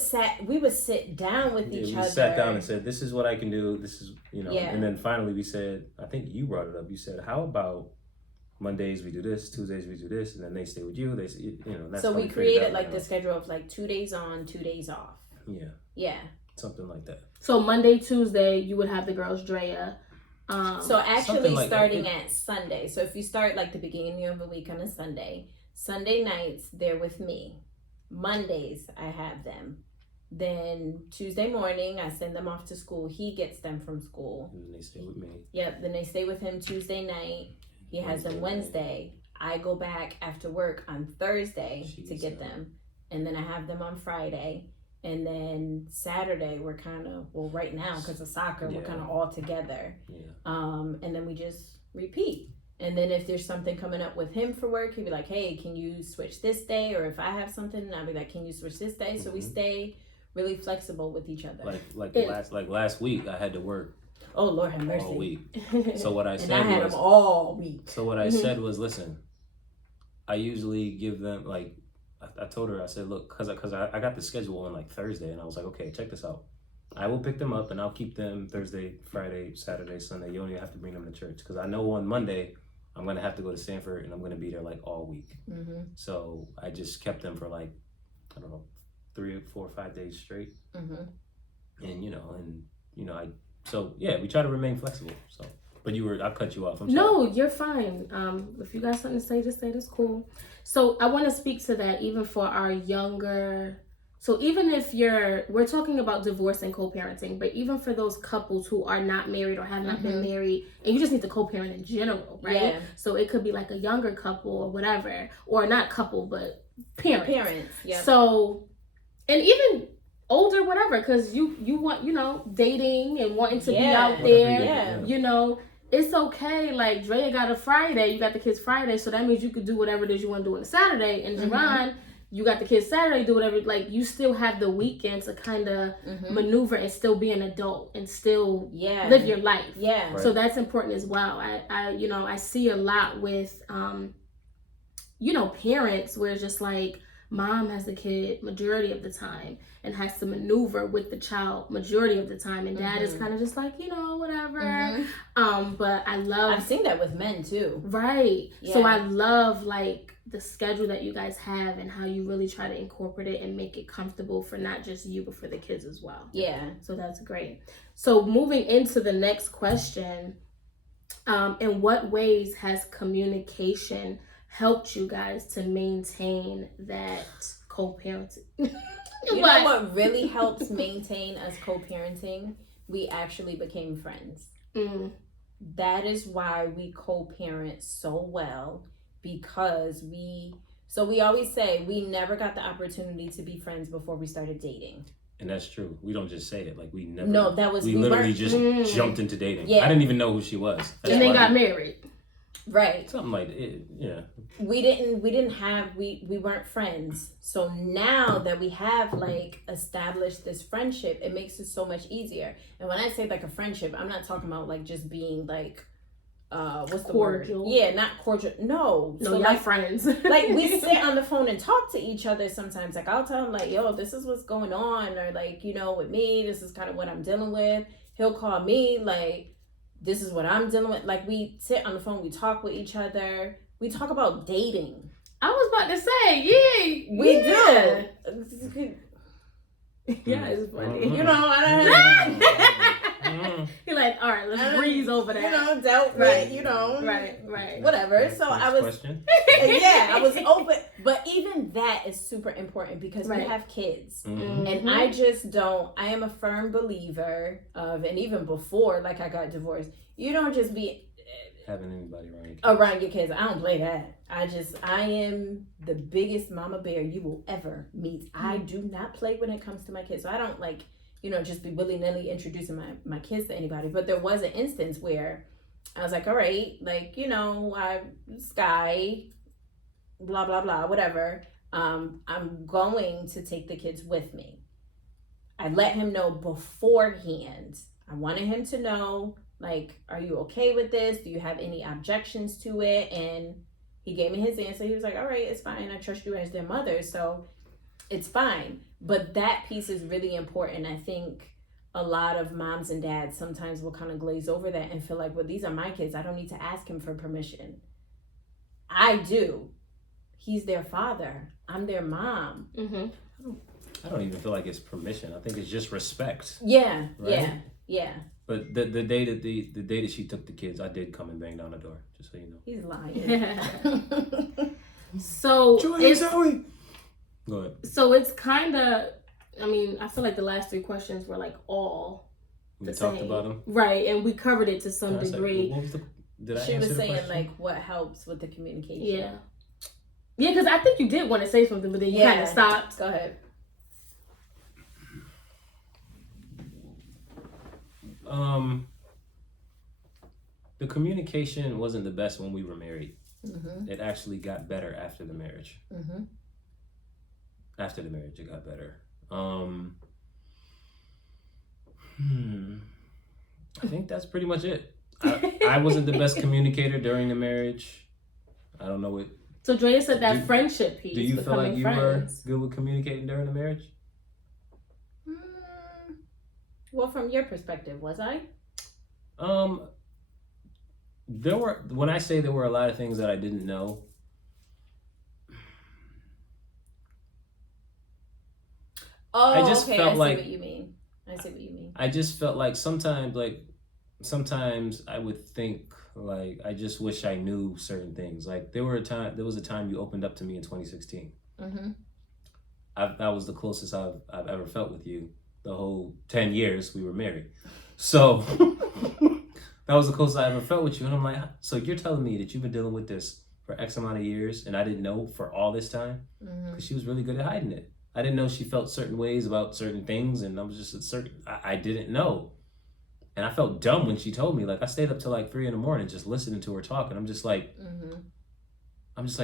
sit down with each other. We sat down and said, this is what I can do. This is, you know. And then finally we said, I think you brought it up. You said, how about Mondays we do this, Tuesdays we do this, and then they stay with you. They, you know. That's so we created like the schedule of like 2 days on, 2 days off. Yeah. Yeah. Something like that. So Monday, Tuesday, you would have the girls, Drea. So actually starting at Sunday. So if you start like the beginning of the week on a Sunday nights, they're with me. Mondays, I have them. Then Tuesday morning, I send them off to school. He gets them from school. And then they stay with me. Yep. Then they stay with him Tuesday night. He has them Wednesday. I go back after work on Thursday to get them. And then I have them on Friday. And then Saturday, we're kind of, well, right now, because of soccer, we're kind of all together. Yeah. And then we just repeat. And then if there's something coming up with him for work, he'd be like, hey, can you switch this day? Or if I have something, I'll be like, can you switch this day? So we stay really flexible with each other. Last week I had to work. Oh, Lord have mercy. All week. So what I said and I had them all week. So what I said was, listen, I usually give them like, I told her, I said, look, cause I got the schedule on like Thursday, and I was like, okay, check this out. I will pick them up and I'll keep them Thursday, Friday, Saturday, Sunday. You don't even have to bring them to church, because I know on Monday I'm gonna have to go to Stanford and I'm gonna be there like all week. Mm-hmm. So I just kept them for like, I don't know, 3 or 4 or 5 days straight. Mm-hmm. And we try to remain flexible. So, but I cut you off. I'm sorry. No, you're fine. If you got something to say, just say. That's cool. So I want to speak to that even for our younger. So even if we're talking about divorce and co-parenting, but even for those couples who are not married or have not been married, and you just need to co-parent in general, right? Yeah. So it could be like a younger couple or whatever, or not couple, but parents. Yeah. So, and even older, whatever, because you want, dating and wanting to be out there, it's okay. Like Drea got a Friday, you got the kids Friday, so that means you could do whatever it is you want to do on a Saturday. And Jaron, you got the kids Saturday, do whatever. Like, you still have the weekend to kind of maneuver and still be an adult and still live your life. Yeah. Right. So that's important as well. I see a lot with parents where it's just like, mom has the kid majority of the time and has to maneuver with the child majority of the time, and dad is kind of just like, whatever. But I've seen that with men too. Right. Yeah. So I love like the schedule that you guys have and how you really try to incorporate it and make it comfortable for not just you but for the kids as well. Yeah. So that's great. So moving into the next question, in what ways has communication helped you guys to maintain that co-parenting? You know what really helps maintain us co-parenting? We actually became friends. That is why we co-parent so well, because we always say we never got the opportunity to be friends before we started dating. And that's true. We don't just say it. Like, we never. No, that was... We literally just jumped into dating. Yeah. I didn't even know who she was. And they got married. Right. Something like it, yeah. We weren't friends. So now that we have like established this friendship, it makes it so much easier. And when I say like a friendship, I'm not talking about like just being like what's the cordial word? Yeah, not cordial. No, so like friends. Like, we sit on the phone and talk to each other sometimes. Like, I'll tell him like, yo, this is what's going on, or like, with me, this is kind of what I'm dealing with. He'll call me like, this is what I'm dealing with. Like, we sit on the phone, we talk with each other, we talk about dating. I was about to say, we do. Yeah, it's funny. You're like, all right, let's breeze over that. Dealt with, Right. Whatever. So Next I was, question. I was open. But even that is super important because we have kids. And I am a firm believer of, and even before, like, I got divorced, you don't just be having anybody around your kids. I don't play that. I am the biggest mama bear you will ever meet. I do not play when it comes to my kids. So I don't like, just be willy-nilly introducing my kids to anybody. But there was an instance where I was like, all right, like, Sky, blah, blah, blah, whatever. I'm going to take the kids with me. I let him know beforehand. I wanted him to know, like, are you okay with this? Do you have any objections to it? And he gave me his answer. He was like, all right, it's fine. I trust you as their mother, so it's fine. But that piece is really important. I think a lot of moms and dads sometimes will kind of glaze over that and feel like, well, these are my kids. I don't need to ask him for permission. I do. He's their father. I'm their mom. I don't even feel like it's permission. I think it's just respect. Yeah, right? yeah. But the day that she took the kids, I did come and bang down the door, just so you know. He's lying. So Zoe. Go ahead. So it's kind of, I feel like the last 3 questions were like all we talked about them, right? And we covered it to some degree. She was saying like what helps with the communication. Yeah, because I think you did want to say something, but then you kind of stopped. Go ahead. The communication wasn't the best when we were married. It actually got better after the marriage. After the marriage, it got better. I think that's pretty much it. I wasn't the best communicator during the marriage. I don't know what. So Drea said that friendship piece. Do you feel like you friends. were good with communicating during the marriage? Well, from your perspective, was I? When I say there were a lot of things that I didn't know. Oh, I just felt like, I see what you mean. I just felt like sometimes I would think like I just wish I knew certain things. Like there was a time you opened up to me in 2016. Mm-hmm. That was the closest I've ever felt with you. The whole 10 years we were married. So that was the closest I ever felt with you. And I'm like, so you're telling me that you've been dealing with this for X amount of years and I didn't know for all this time? Because she was really good at hiding it. I didn't know she felt certain ways about certain things, and I was just I didn't know. And I felt dumb when she told me. Like I stayed up till like 3 a.m. just listening to her talk, and I'm just like,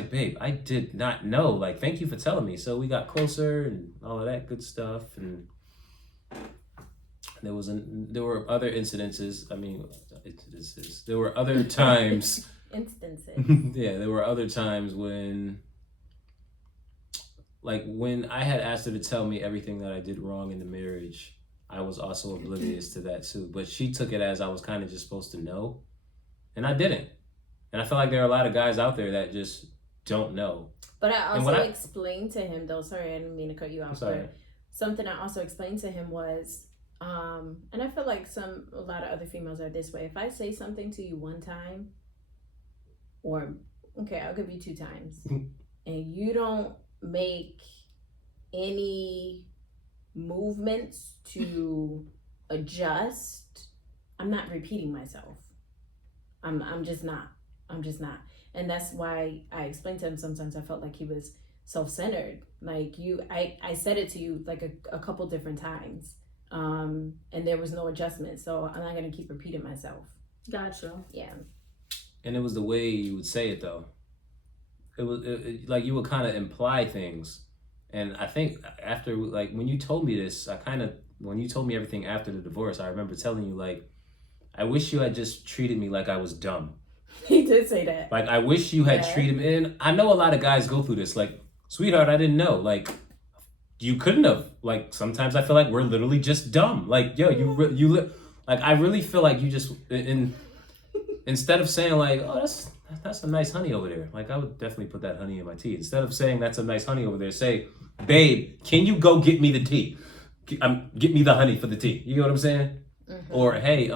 babe, I did not know. Like, thank you for telling me. So we got closer and all of that good stuff, and there were other incidences. I mean, there were other times. Instances. Yeah, there were other times when. Like when I had asked her to tell me everything that I did wrong in the marriage, I was also oblivious to that too. But she took it as I was kind of just supposed to know, and I didn't. And I feel like there are a lot of guys out there that just don't know. But I also explained to him, though. Sorry, I didn't mean to cut you off. Sorry. But something I also explained to him was, and I feel like a lot of other females are this way. If I say something to you one time, or okay, I'll give you 2 times, and you don't make any movements to adjust, I'm not repeating myself. I'm just not. And that's why I explained to him sometimes I felt like he was self-centered. Like I said it to you like a couple different times. And there was no adjustment. So I'm not gonna keep repeating myself. Gotcha. Yeah. And it was the way you would say it though. It was like you would kind of imply things, and I think after like when you told me this, when you told me everything after the divorce, I remember telling you like, I wish you had just treated me like I was dumb. He did say that. Like I wish you had treated me, and I know a lot of guys go through this. Like, sweetheart, I didn't know. Like, you couldn't have. Like sometimes I feel like we're literally just dumb. Like, yo, like I really feel like you just instead of saying like, oh, that's a nice honey over there. Like I would definitely put that honey in my tea. Instead of saying that's a nice honey over there, say, babe, can you go get me the tea? Get me the honey for the tea. You know what I'm saying? Mm-hmm. Or hey,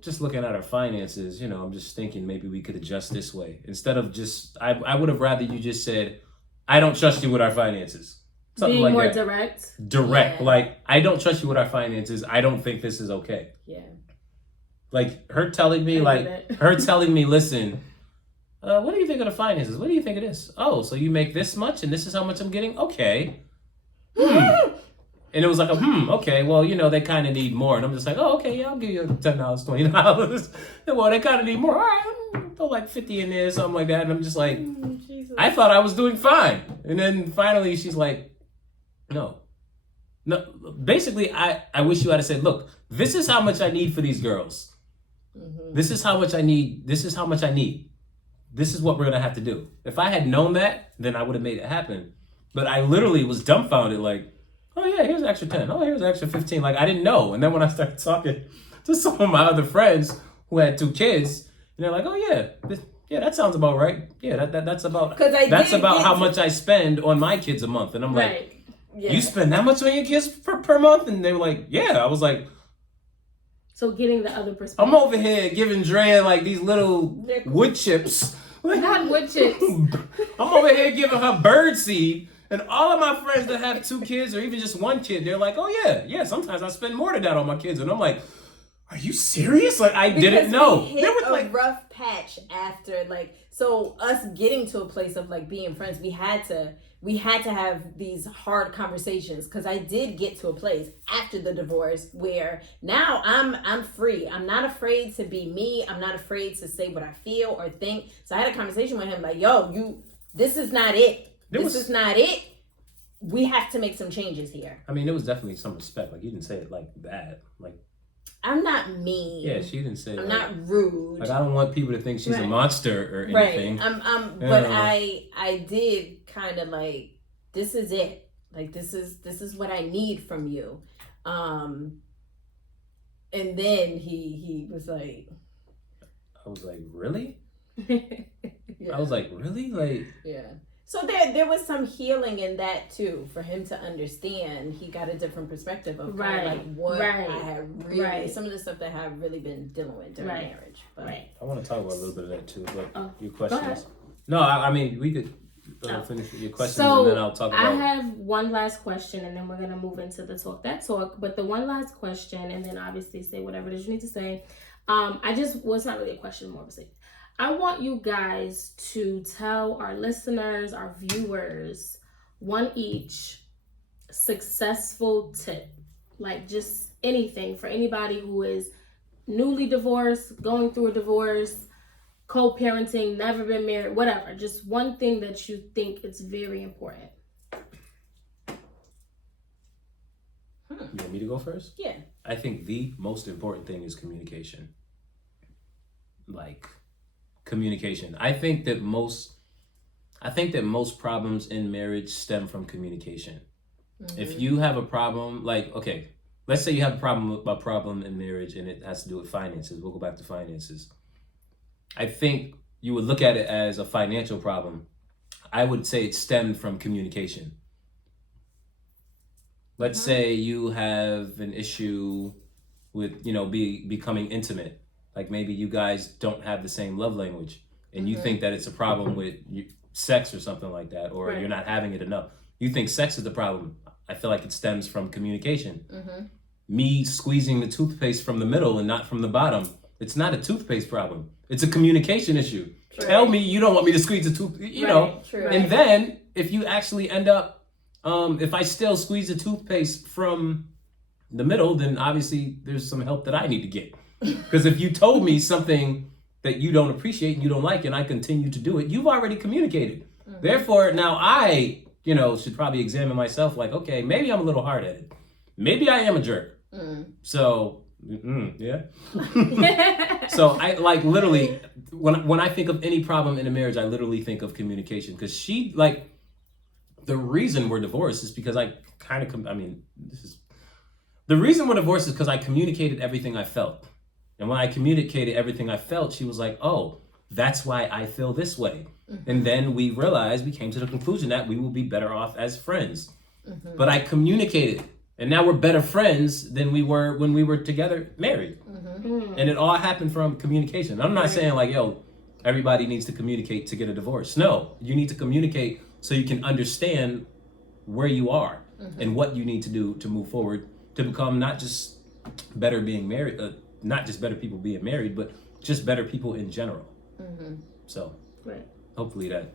just looking at our finances, I'm just thinking maybe we could adjust this way. Instead of just, I would have rather you just said, I don't trust you with our finances. Something being like more that. direct. Yeah. Like I don't trust you with our finances. I don't think this is okay. Yeah. Like her telling me, listen, what do you think of the finances? What do you think of this? Oh, so you make this much and this is how much I'm getting? Okay. And it was like, okay, well, they kind of need more. And I'm just like, oh, okay, yeah, I'll give you $10, $20. Well, they kind of need more. All right, throw like 50 in there, something like that. And I'm just like, I thought I was doing fine. And then finally she's like, no. Basically, I wish you had said, look, this is how much I need for these girls. Mm-hmm. This is how much I need. This is how much I need. This is what we're going to have to do. If I had known that, then I would have made it happen. But I literally was dumbfounded like, oh yeah, here's an extra 10. Oh, here's an extra 15. Like I didn't know. And then when I started talking to some of my other friends who had 2 kids, and they're like, oh yeah, that sounds about right. Yeah, that's about how much I spend on my kids a month. And I'm like, you spend that much on your kids per month? And they were like, yeah. I was like, so getting the other perspective. I'm over here giving Drea like these little wood chips. Not wood chips. I'm over here giving her bird seed. And all of my friends that have 2 kids or even just 1 kid, they're like, oh yeah, sometimes I spend more than that on my kids. And I'm like, are you serious? Like I didn't know. There was like a rough patch after so us getting to a place of like being friends, we had to have these hard conversations because I did get to a place after the divorce where now I'm free. I'm not afraid to be me. I'm not afraid to say what I feel or think. So I had a conversation with him like, yo, this is not it. This is not it. we have to make some changes here. I mean, it was definitely some respect. Like, you didn't say it like that. Like, I'm not mean. yeah, she didn't say. I'm like, not rude. Like, I don't want people to think she's a monster or anything. Right. But I did kind of like, this is it. Like, this is what I need from you. And then he was like, I was like, really? yeah. I was like, really? Like, yeah. So there was some healing in that too, for him to understand. He got a different perspective of kind of like what I had really, some of the stuff that I had really been dealing with during marriage. But I want to talk about a little bit of that too. But your go questions? ahead. No, I mean, we could finish with your questions and then I'll talk about. I have one last question and then we're gonna move into the talk that talk. But the one last question, and then obviously say whatever it is you need to say. It's not really a question, more of a statement. I want you guys to tell our listeners, our viewers, one each successful tip. Like just anything for anybody who is newly divorced, going through a divorce, co-parenting, never been married, whatever. Just one thing that you think is very important. You want me to go first? Yeah. I think the most important thing is communication. Like, communication. I think that most problems in marriage stem from communication. Mm-hmm. If you have a problem, like, okay, let's say you have a problem in marriage and it has to do with finances. We'll go back to finances. I think you would look at it as a financial problem. I would say it stemmed from communication. Let's say you have an issue with, becoming intimate. Like maybe you guys don't have the same love language and you think that it's a problem with sex or something like that, or you're not having it enough. You think sex is the problem. I feel like it stems from communication. Mm-hmm. Me squeezing the toothpaste from the middle and not from the bottom. It's not a toothpaste problem. It's a communication issue. Right. Tell me you don't want me to squeeze the tooth, know. True. And then if you actually end up, if I still squeeze the toothpaste from the middle, then obviously there's some help that I need to get. Because if you told me something that you don't appreciate and you don't like and I continue to do it, you've already communicated. Mm-hmm. Therefore, now I, should probably examine myself like, okay, maybe I'm a little hard-headed. Maybe I am a jerk. Mm. So, yeah. So I like literally, when I think of any problem in a marriage, I literally think of communication. Because the reason we're divorced is because the reason we're divorced is because I communicated everything I felt. And when I communicated everything I felt, she was like, oh, that's why I feel this way. Mm-hmm. And then we came to the conclusion that we will be better off as friends. Mm-hmm. But I communicated, and now we're better friends than we were when we were together married. Mm-hmm. And it all happened from communication. I'm not saying like, everybody needs to communicate to get a divorce. No, you need to communicate so you can understand where you are and what you need to do to move forward to become not just better being married, not just better people being married, but just better people in general. Mm-hmm. So, hopefully that.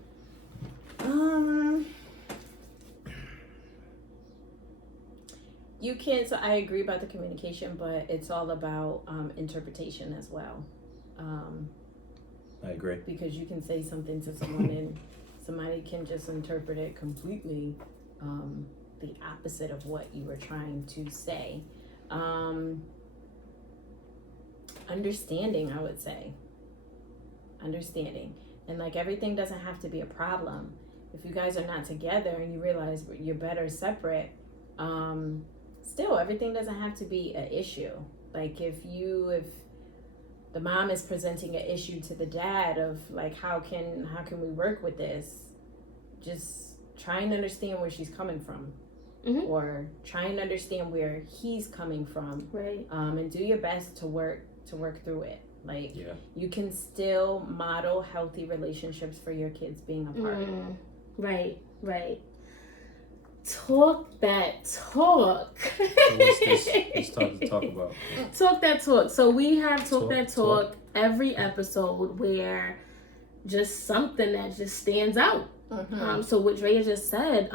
You can. So I agree about the communication, but it's all about interpretation as well. I agree. Because you can say something to someone and somebody can just interpret it completely the opposite of what you were trying to say. Understanding, I would say. Understanding. And like everything doesn't have to be a problem. If you guys are not together and you realize you're better separate, still everything doesn't have to be an issue. Like if the mom is presenting an issue to the dad of like how can we work with this, just try and understand where she's coming from. Mm-hmm. Or try and understand where he's coming from. Right. And do your best to work through it. Like you can still model healthy relationships for your kids being apart. Right. Talk that talk. So what's this talk about? Talk that talk. So we have talk that talk every episode where just something that just stands out. Mm-hmm. So what Drea just said,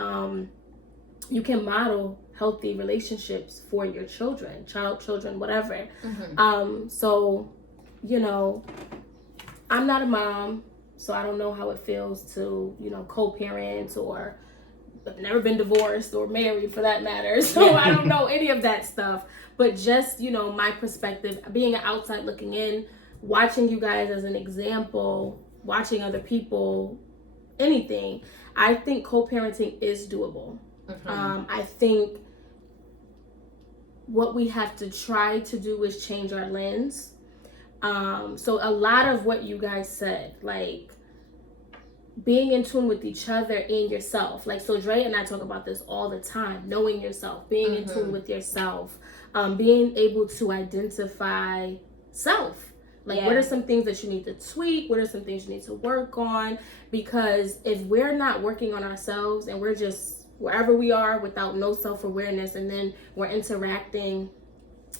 you can model healthy relationships for your children, children, whatever. Mm-hmm. So, I'm not a mom, so I don't know how it feels to, co-parent or I've never been divorced or married for that matter, so I don't know any of that stuff. But just, you know, my perspective, being an outside looking in, watching you guys as an example, watching other people, anything, I think co-parenting is doable. I think what we have to try to do is change our lens. So a lot of what you guys said, like being in tune with each other and yourself. Like, so Dre and I talk about this all the time, knowing yourself, being in tune with yourself, being able to identify self. Like, what are some things that you need to tweak? What are some things you need to work on? Because if we're not working on ourselves and we're just wherever we are without no self-awareness, and then we're interacting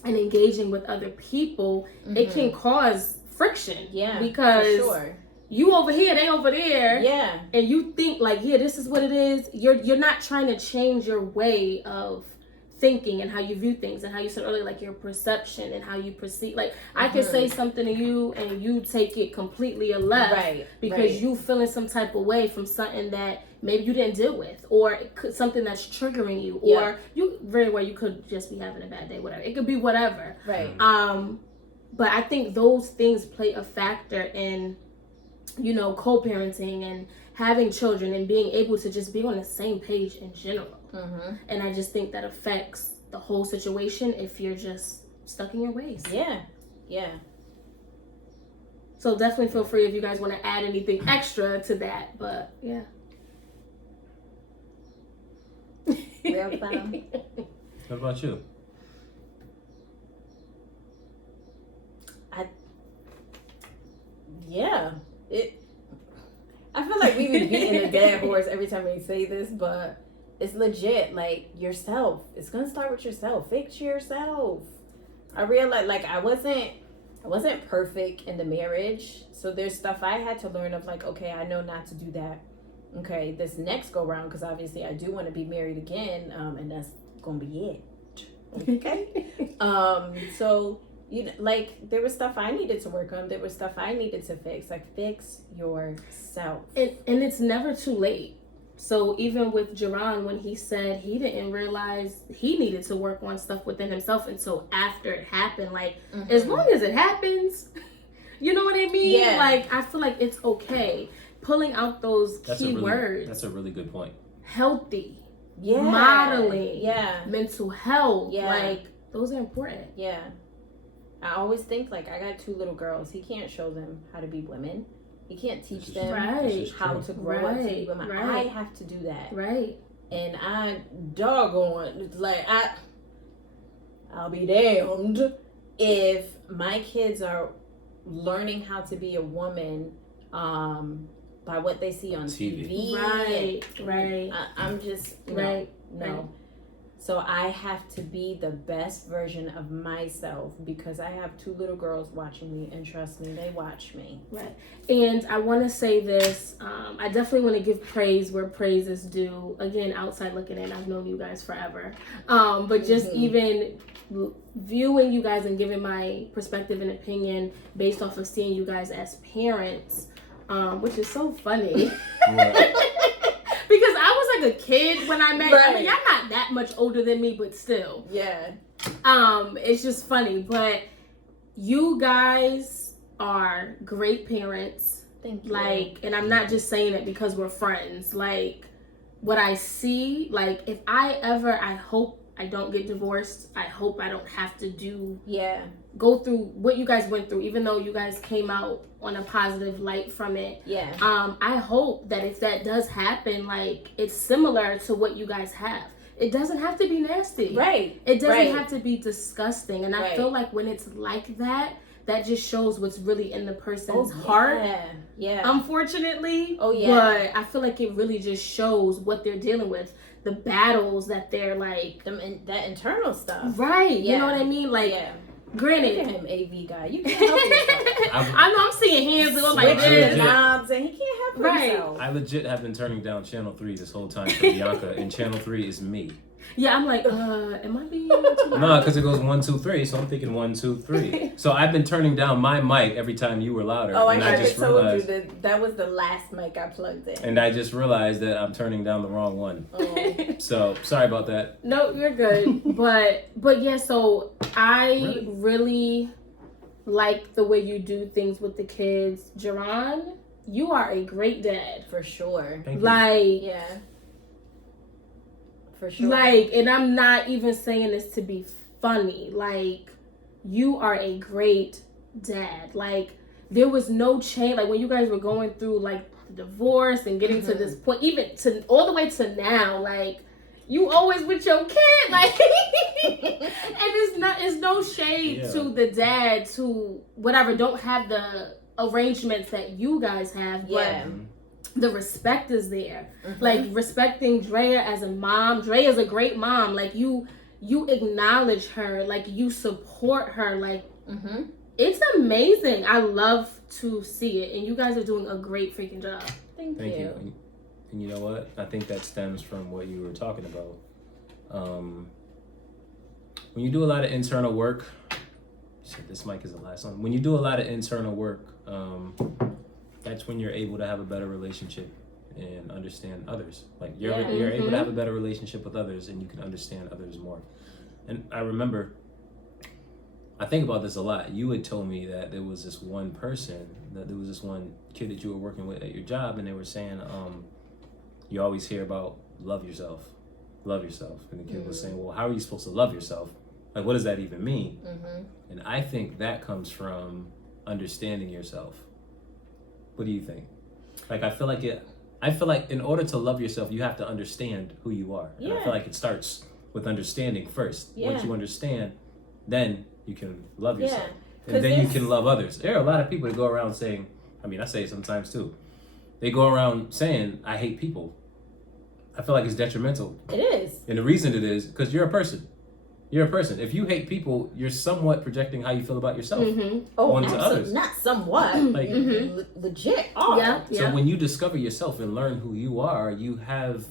and engaging with other people, it can cause friction. Yeah, because for sure. You over here, they over there. Yeah. And you think like, yeah, this is what it is. You're not trying to change your way of thinking and how you view things, and how you said earlier, like your perception and how you perceive. Like I can say something to you and you take it completely a left, right, because you feeling some type of way from something that maybe you didn't deal with, or it could, something that's triggering you, or you very well, you could just be having a bad day, whatever. It could be whatever. Right. But I think those things play a factor in, you know, co-parenting and having children and being able to just be on the same page in general. And I just think that affects the whole situation if you're just stuck in your ways. Yeah. So definitely feel free if you guys want to add anything extra to that. But yeah. Real fun. What about you? I feel like we be beating a dead horse every time we say this, but it's legit. Like, yourself. It's gonna start with yourself. Fix yourself. I realized, like, I wasn't perfect in the marriage, so there's stuff I had to learn of, like, okay, I know not to do that. Okay, this next go round, because obviously I do want to be married again, and that's gonna be it. Okay. So, you know, like, there was stuff I needed to work on. There was stuff I needed to fix. Like, fix yourself. And it's never too late. So even with Jaron, when he said he didn't realize he needed to work on stuff within himself until after it happened, like, as long as it happens, you know what I mean? Yeah. Like, I feel like it's okay. Pulling out those key words. That's a really good point. Healthy. Yeah. Modeling. Yeah. Mental health. Yeah. Like, those are important. Yeah. I always think, like, I got 2 little girls. He can't show them how to be women. He can't teach them how to grow up to be women. I have to do that. Right. And I doggone, like, I'll be damned if my kids are learning how to be a woman by what they see on TV. Right. I'm just, no. Right. So I have to be the best version of myself, because I have 2 little girls watching me, and trust me, they watch me. Right. And I want to say this, I definitely want to give praise where praise is due. Again, outside looking in, I've known you guys forever. But just even viewing you guys and giving my perspective and opinion based off of seeing you guys as parents, which is so funny. Because I was like a kid when I met you. I mean, y'all not that much older than me, but still. Yeah. It's just funny. But you guys are great parents. Thank you. Like, and I'm not just saying it because we're friends. Like, what I see, like, if I hope I don't get divorced. I hope I don't have to go through what you guys went through, even though you guys came out on a positive light from it. Yeah. I hope that if that does happen, like, it's similar to what you guys have. It doesn't have to be nasty. Right. It doesn't have to be disgusting. And I feel like when it's like that, that just shows what's really in the person's heart. Yeah. Unfortunately. Oh, yeah. But I feel like it really just shows what they're dealing with. The battles that they're like. That internal stuff. Right. Yeah. You know what I mean? Like, granted. Look at him, AV guy. You can't help yourself. I know, I'm seeing hands going like this. Knobs, and he can't help himself. I legit have been turning down Channel 3 this whole time for Bianca, and Channel 3 is me. Yeah, I'm like, am I being too loud? No, because it goes 1, 2, 3. So I'm thinking 1, 2, 3. So I've been turning down my mic every time you were louder. Oh, and I just told you that was the last mic I plugged in. And I just realized that I'm turning down the wrong one. Oh. So sorry about that. No, you're good. but yeah, so I really like the way you do things with the kids. Jaron, you are a great dad. For sure. Thank you. Like, yeah. For sure. Like, and I'm not even saying this to be funny. Like, you are a great dad. Like, there was no change. Like, when you guys were going through, like, the divorce and getting to this point, even to all the way to now, like, you always with your kid. Like, and it's no shade to the dads who, whatever, don't have the arrangements that you guys have. But the respect is there. Like, respecting Drea as a mom. Drea is a great mom. Like, you acknowledge her. Like, you support her. Like, it's amazing. I love to see it. And you guys are doing a great freaking job. Thank you. And you know what? I think that stems from what you were talking about. When you do a lot of internal work, shit, this mic is the last one. When you do a lot of internal work, that's when you're able to have a better relationship and understand others. Like, you're able to have a better relationship with others, and you can understand others more. And I remember, I think about this a lot. You had told me that there was this one person, that there was this one kid that you were working with at your job, and they were saying, you always hear about love yourself. And the kid was saying, well, how are you supposed to love yourself? Like, what does that even mean? And I think that comes from understanding yourself. What do you think? Like, I feel like in order to love yourself, you have to understand who you are. And I feel like it starts with understanding first. Once you understand, then you can love yourself. And then you can love others. There are a lot of people that go around saying, I mean, I say it sometimes too. They go around saying, I hate people. I feel like it's detrimental. It is. And the reason it is because you're a person. You're a person. If you hate people, you're somewhat projecting how you feel about yourself onto others. Not somewhat. Like, legit. So when you discover yourself and learn who you are, you have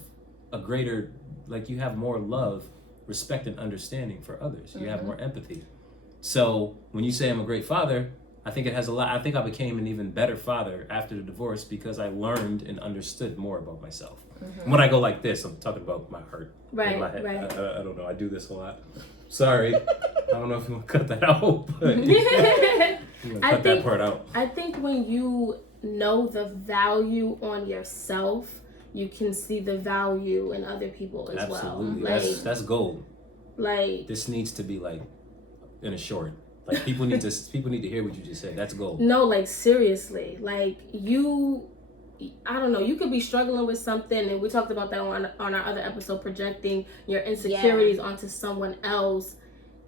a greater, like, you have more love, respect, and understanding for others. You have more empathy. So when you say I'm a great father, I think it has a lot. I think I became an even better father after the divorce because I learned and understood more about myself. When I go like this, I'm talking about my heart. Right. I don't know. I do this a lot. Sorry. I don't know if you want to cut that out, but cut that part out. I think when you know the value on yourself, you can see the value in other people as well. Absolutely. That's gold. Like, this needs to be like in a short. Like, people need to hear what you just said. That's gold. No, like, seriously. Like, I don't know, you could be struggling with something, and we talked about that on our other episode, projecting your insecurities onto someone else.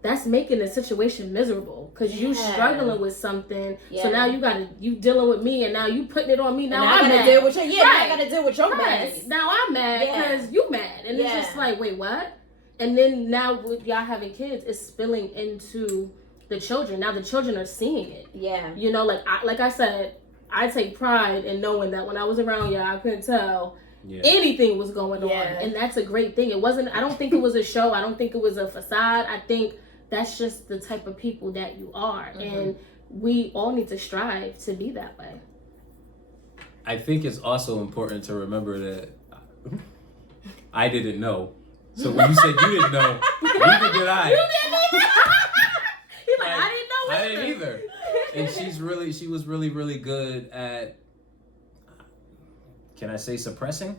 That's making the situation miserable because you struggling with something. So now you dealing with me, and now you putting it on me. Now I gotta deal with your now I gotta deal with your mess. Now I'm mad because you mad, and it's just like, wait, what? And then now with y'all having kids, it's spilling into the children. Now the children are seeing it. Yeah. You know, like I said, I take pride in knowing that when I was around y'all, I couldn't tell anything was going on. And that's a great thing. I don't think it was a show. I don't think it was a facade. I think that's just the type of people that you are. And we all need to strive to be that way. I think it's also important to remember that I didn't know. So when you said you didn't know, neither did I. You didn't? He's like, I didn't know either. I didn't either. And she was really, really good at, can I say suppressing?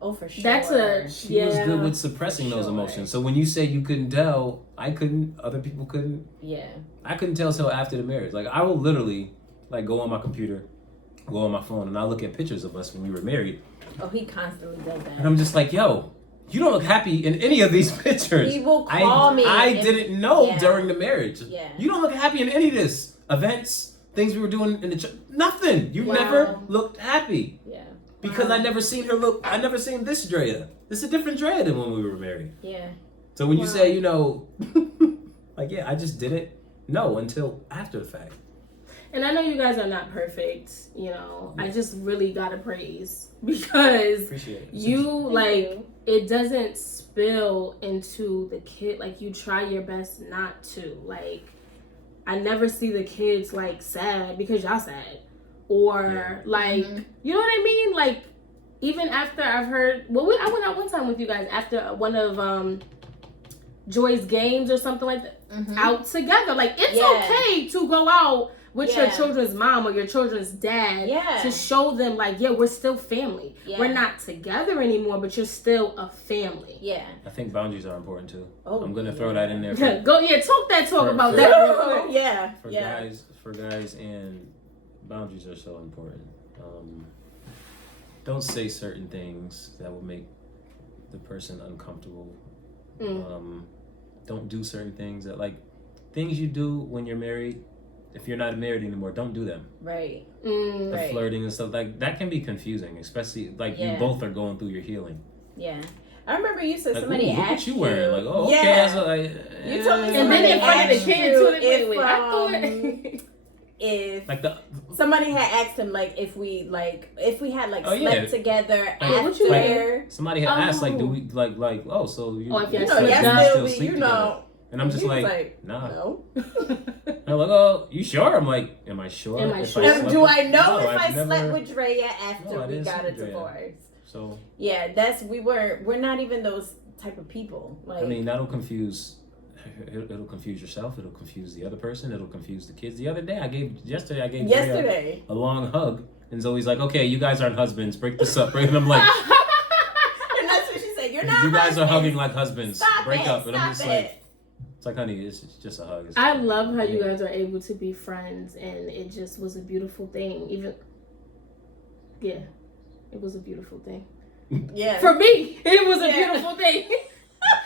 Oh, for sure. She was good with suppressing those emotions. So when you say you couldn't tell, I couldn't, other people couldn't. Yeah. I couldn't tell till after the marriage. Like, I will literally, like, go on my computer, go on my phone, and I'll look at pictures of us when we were married. Oh, he constantly does that. And I'm just like, yo, you don't look happy in any of these pictures. He will call me. I didn't know during the marriage. Yeah. You don't look happy in any of this. Events, things we were doing in the church, nothing. You never looked happy. Yeah. Because I never seen this Drea. This is a different Drea than when we were married. Yeah. So when you say, you know, like, I just didn't know until after the fact. And I know you guys are not perfect, you know. I just really gotta praise because Appreciate it. you like it doesn't spill into the kid. Like you try your best not to. Like I never see the kids like sad because y'all sad, or like you know what I mean. Like even after I've heard, I went out one time with you guys after one of Joy's games or something like that. Out together. Like it's okay to go out with your children's mom or your children's dad to show them like, yeah, we're still family. Yeah. We're not together anymore, but you're still a family. Yeah. I think boundaries are important too. Oh, I'm gonna throw that in there. Talk about that. Yeah. For guys, and boundaries are so important. Don't say certain things that will make the person uncomfortable. Don't do certain things that things you do when you're married. If you're not married anymore, don't do them. Right. The flirting and stuff like that can be confusing, especially you both are going through your healing. Yeah. I remember you said somebody asked what you wearing. Like, oh, okay. So, you told me and then in front of the kids too. I thought if somebody had asked him if we had slept together after. Somebody had asked do we so you if you know. And I'm just like, nah. No. I'm like, oh, you sure? I'm like, am I sure? Do I know if I slept with Drea after we got a divorce? So yeah, we're not even those type of people. I mean, that'll confuse. It'll confuse yourself. It'll confuse the other person. It'll confuse the kids. The other day, I gave Drea a long hug, and Zoe's like, "Okay, you guys aren't husbands. Break this up." And I'm like, and that's what she said. You're not. You guys are hugging like husbands. Break up. And I'm just like. It's like, honey, it's just a hug. I love how you guys are able to be friends, and it just was a beautiful thing. It was a beautiful thing. Yeah. For me, it was a beautiful thing.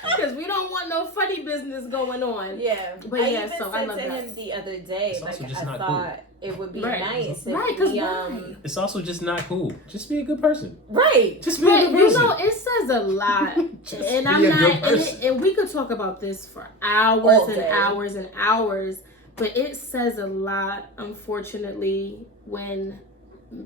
Because we don't want no funny business going on. Yeah. But I love to that. him the other day, I thought cool. it would be nice. It's also just not cool. Just be a good person. Right. Just be a good person. You know, it says a lot. And I'm not, and we could talk about this for hours and hours and hours, but it says a lot, unfortunately,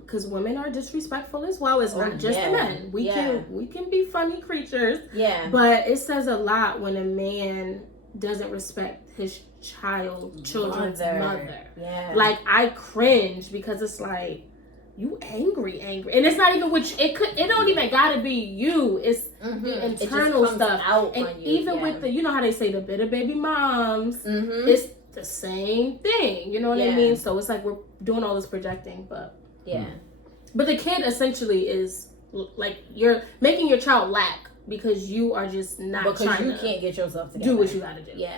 because women are disrespectful as well. It's not just men. We can be funny creatures. Yeah. But it says a lot when a man doesn't respect his children's mother. Yeah. Like I cringe because it's like you angry, and it's not even it don't even gotta be you. It's the internal stuff out and on you. Even with the how they say the bitter baby moms, it's the same thing. You know what I mean? So it's like we're doing all this projecting, but. Yeah. But the kid essentially is like you're making your child lack because you are just not trying you can't get yourself together. Do what you gotta do. Yeah.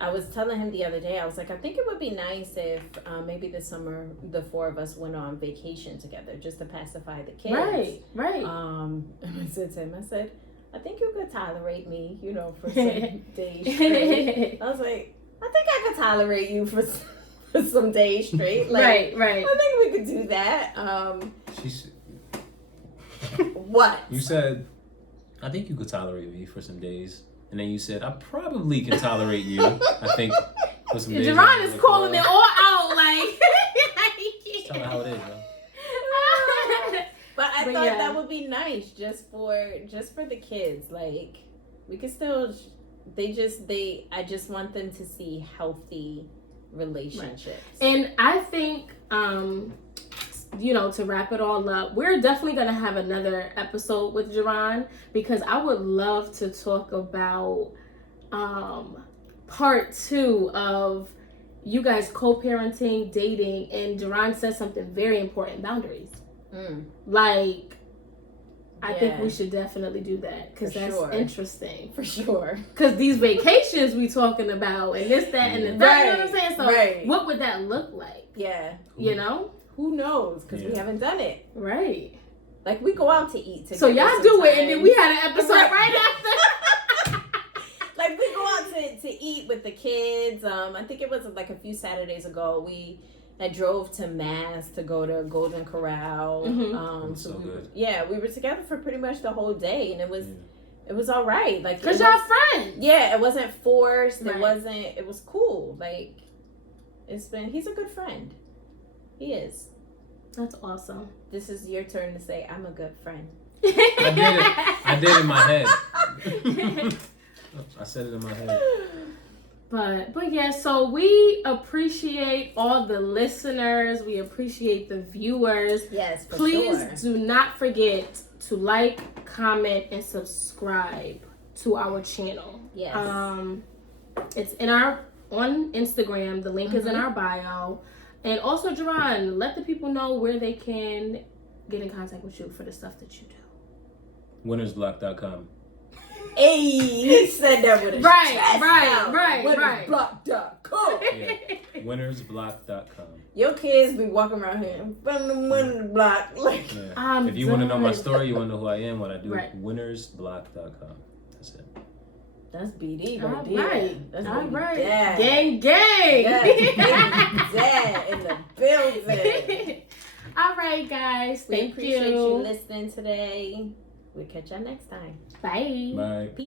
I was telling him the other day, I was like, I think it would be nice if maybe this summer the four of us went on vacation together just to pacify the kids. Right. And I said to him, I think you could tolerate me, for some days straight. I was like, I think I could tolerate you for some days straight. Right. I think we could do that. What? You said, I think you could tolerate me for some days. And then you said, I probably can tolerate you. I think for some days. Jaron is calling it all out like. Just tell her how it is, bro. But I thought that would be nice just for the kids. Like, we could still. I just want them to see healthy relationships. Right. And I think to wrap it all up, we're definitely going to have another episode with Jaron because I would love to talk about part 2 of you guys co-parenting, dating, and Jaron says something very important: boundaries. I think we should definitely do that because that's interesting. For sure. Because these vacations we talking about and this, that, and the that, you know what I'm saying? So what would that look like? Yeah. Who knows? Because we haven't done it. Right. Like we go out to eat together. So y'all do it and then we had an episode right after. Like we go out to eat with the kids. I think it was like a few Saturdays ago. I drove to Mass to go to Golden Corral. So good. We were together for pretty much the whole day, and it was all right. Like because y'all friends. Yeah, it wasn't forced. Right. It was cool. Like he's a good friend. He is. That's awesome. This is your turn to say, I'm a good friend. I did in my head. I said it in my head. But yeah, so we appreciate all the listeners. We appreciate the viewers. Yes, for Please sure. do not forget to like, comment, and subscribe to our channel. Yes. It's on Instagram. The link is in our bio. And also, Jaron, let the people know where they can get in contact with you for the stuff that you do. Winnersblock.com. Hey, he said that with a Right. Winnersblock.com. Yeah. Winnersblock.com. Your kids be walking around here from the winner block. Like, Yeah. If you want to know my story, you want to know who I am, what I do, winnersblock.com. That's it. That's BD All right there. right. That's All baby right. dad. Gang. Yes, baby dad in the building. All right, guys. We Thank appreciate you listening today. We'll catch y'all next time. Bye. Bye. Peace.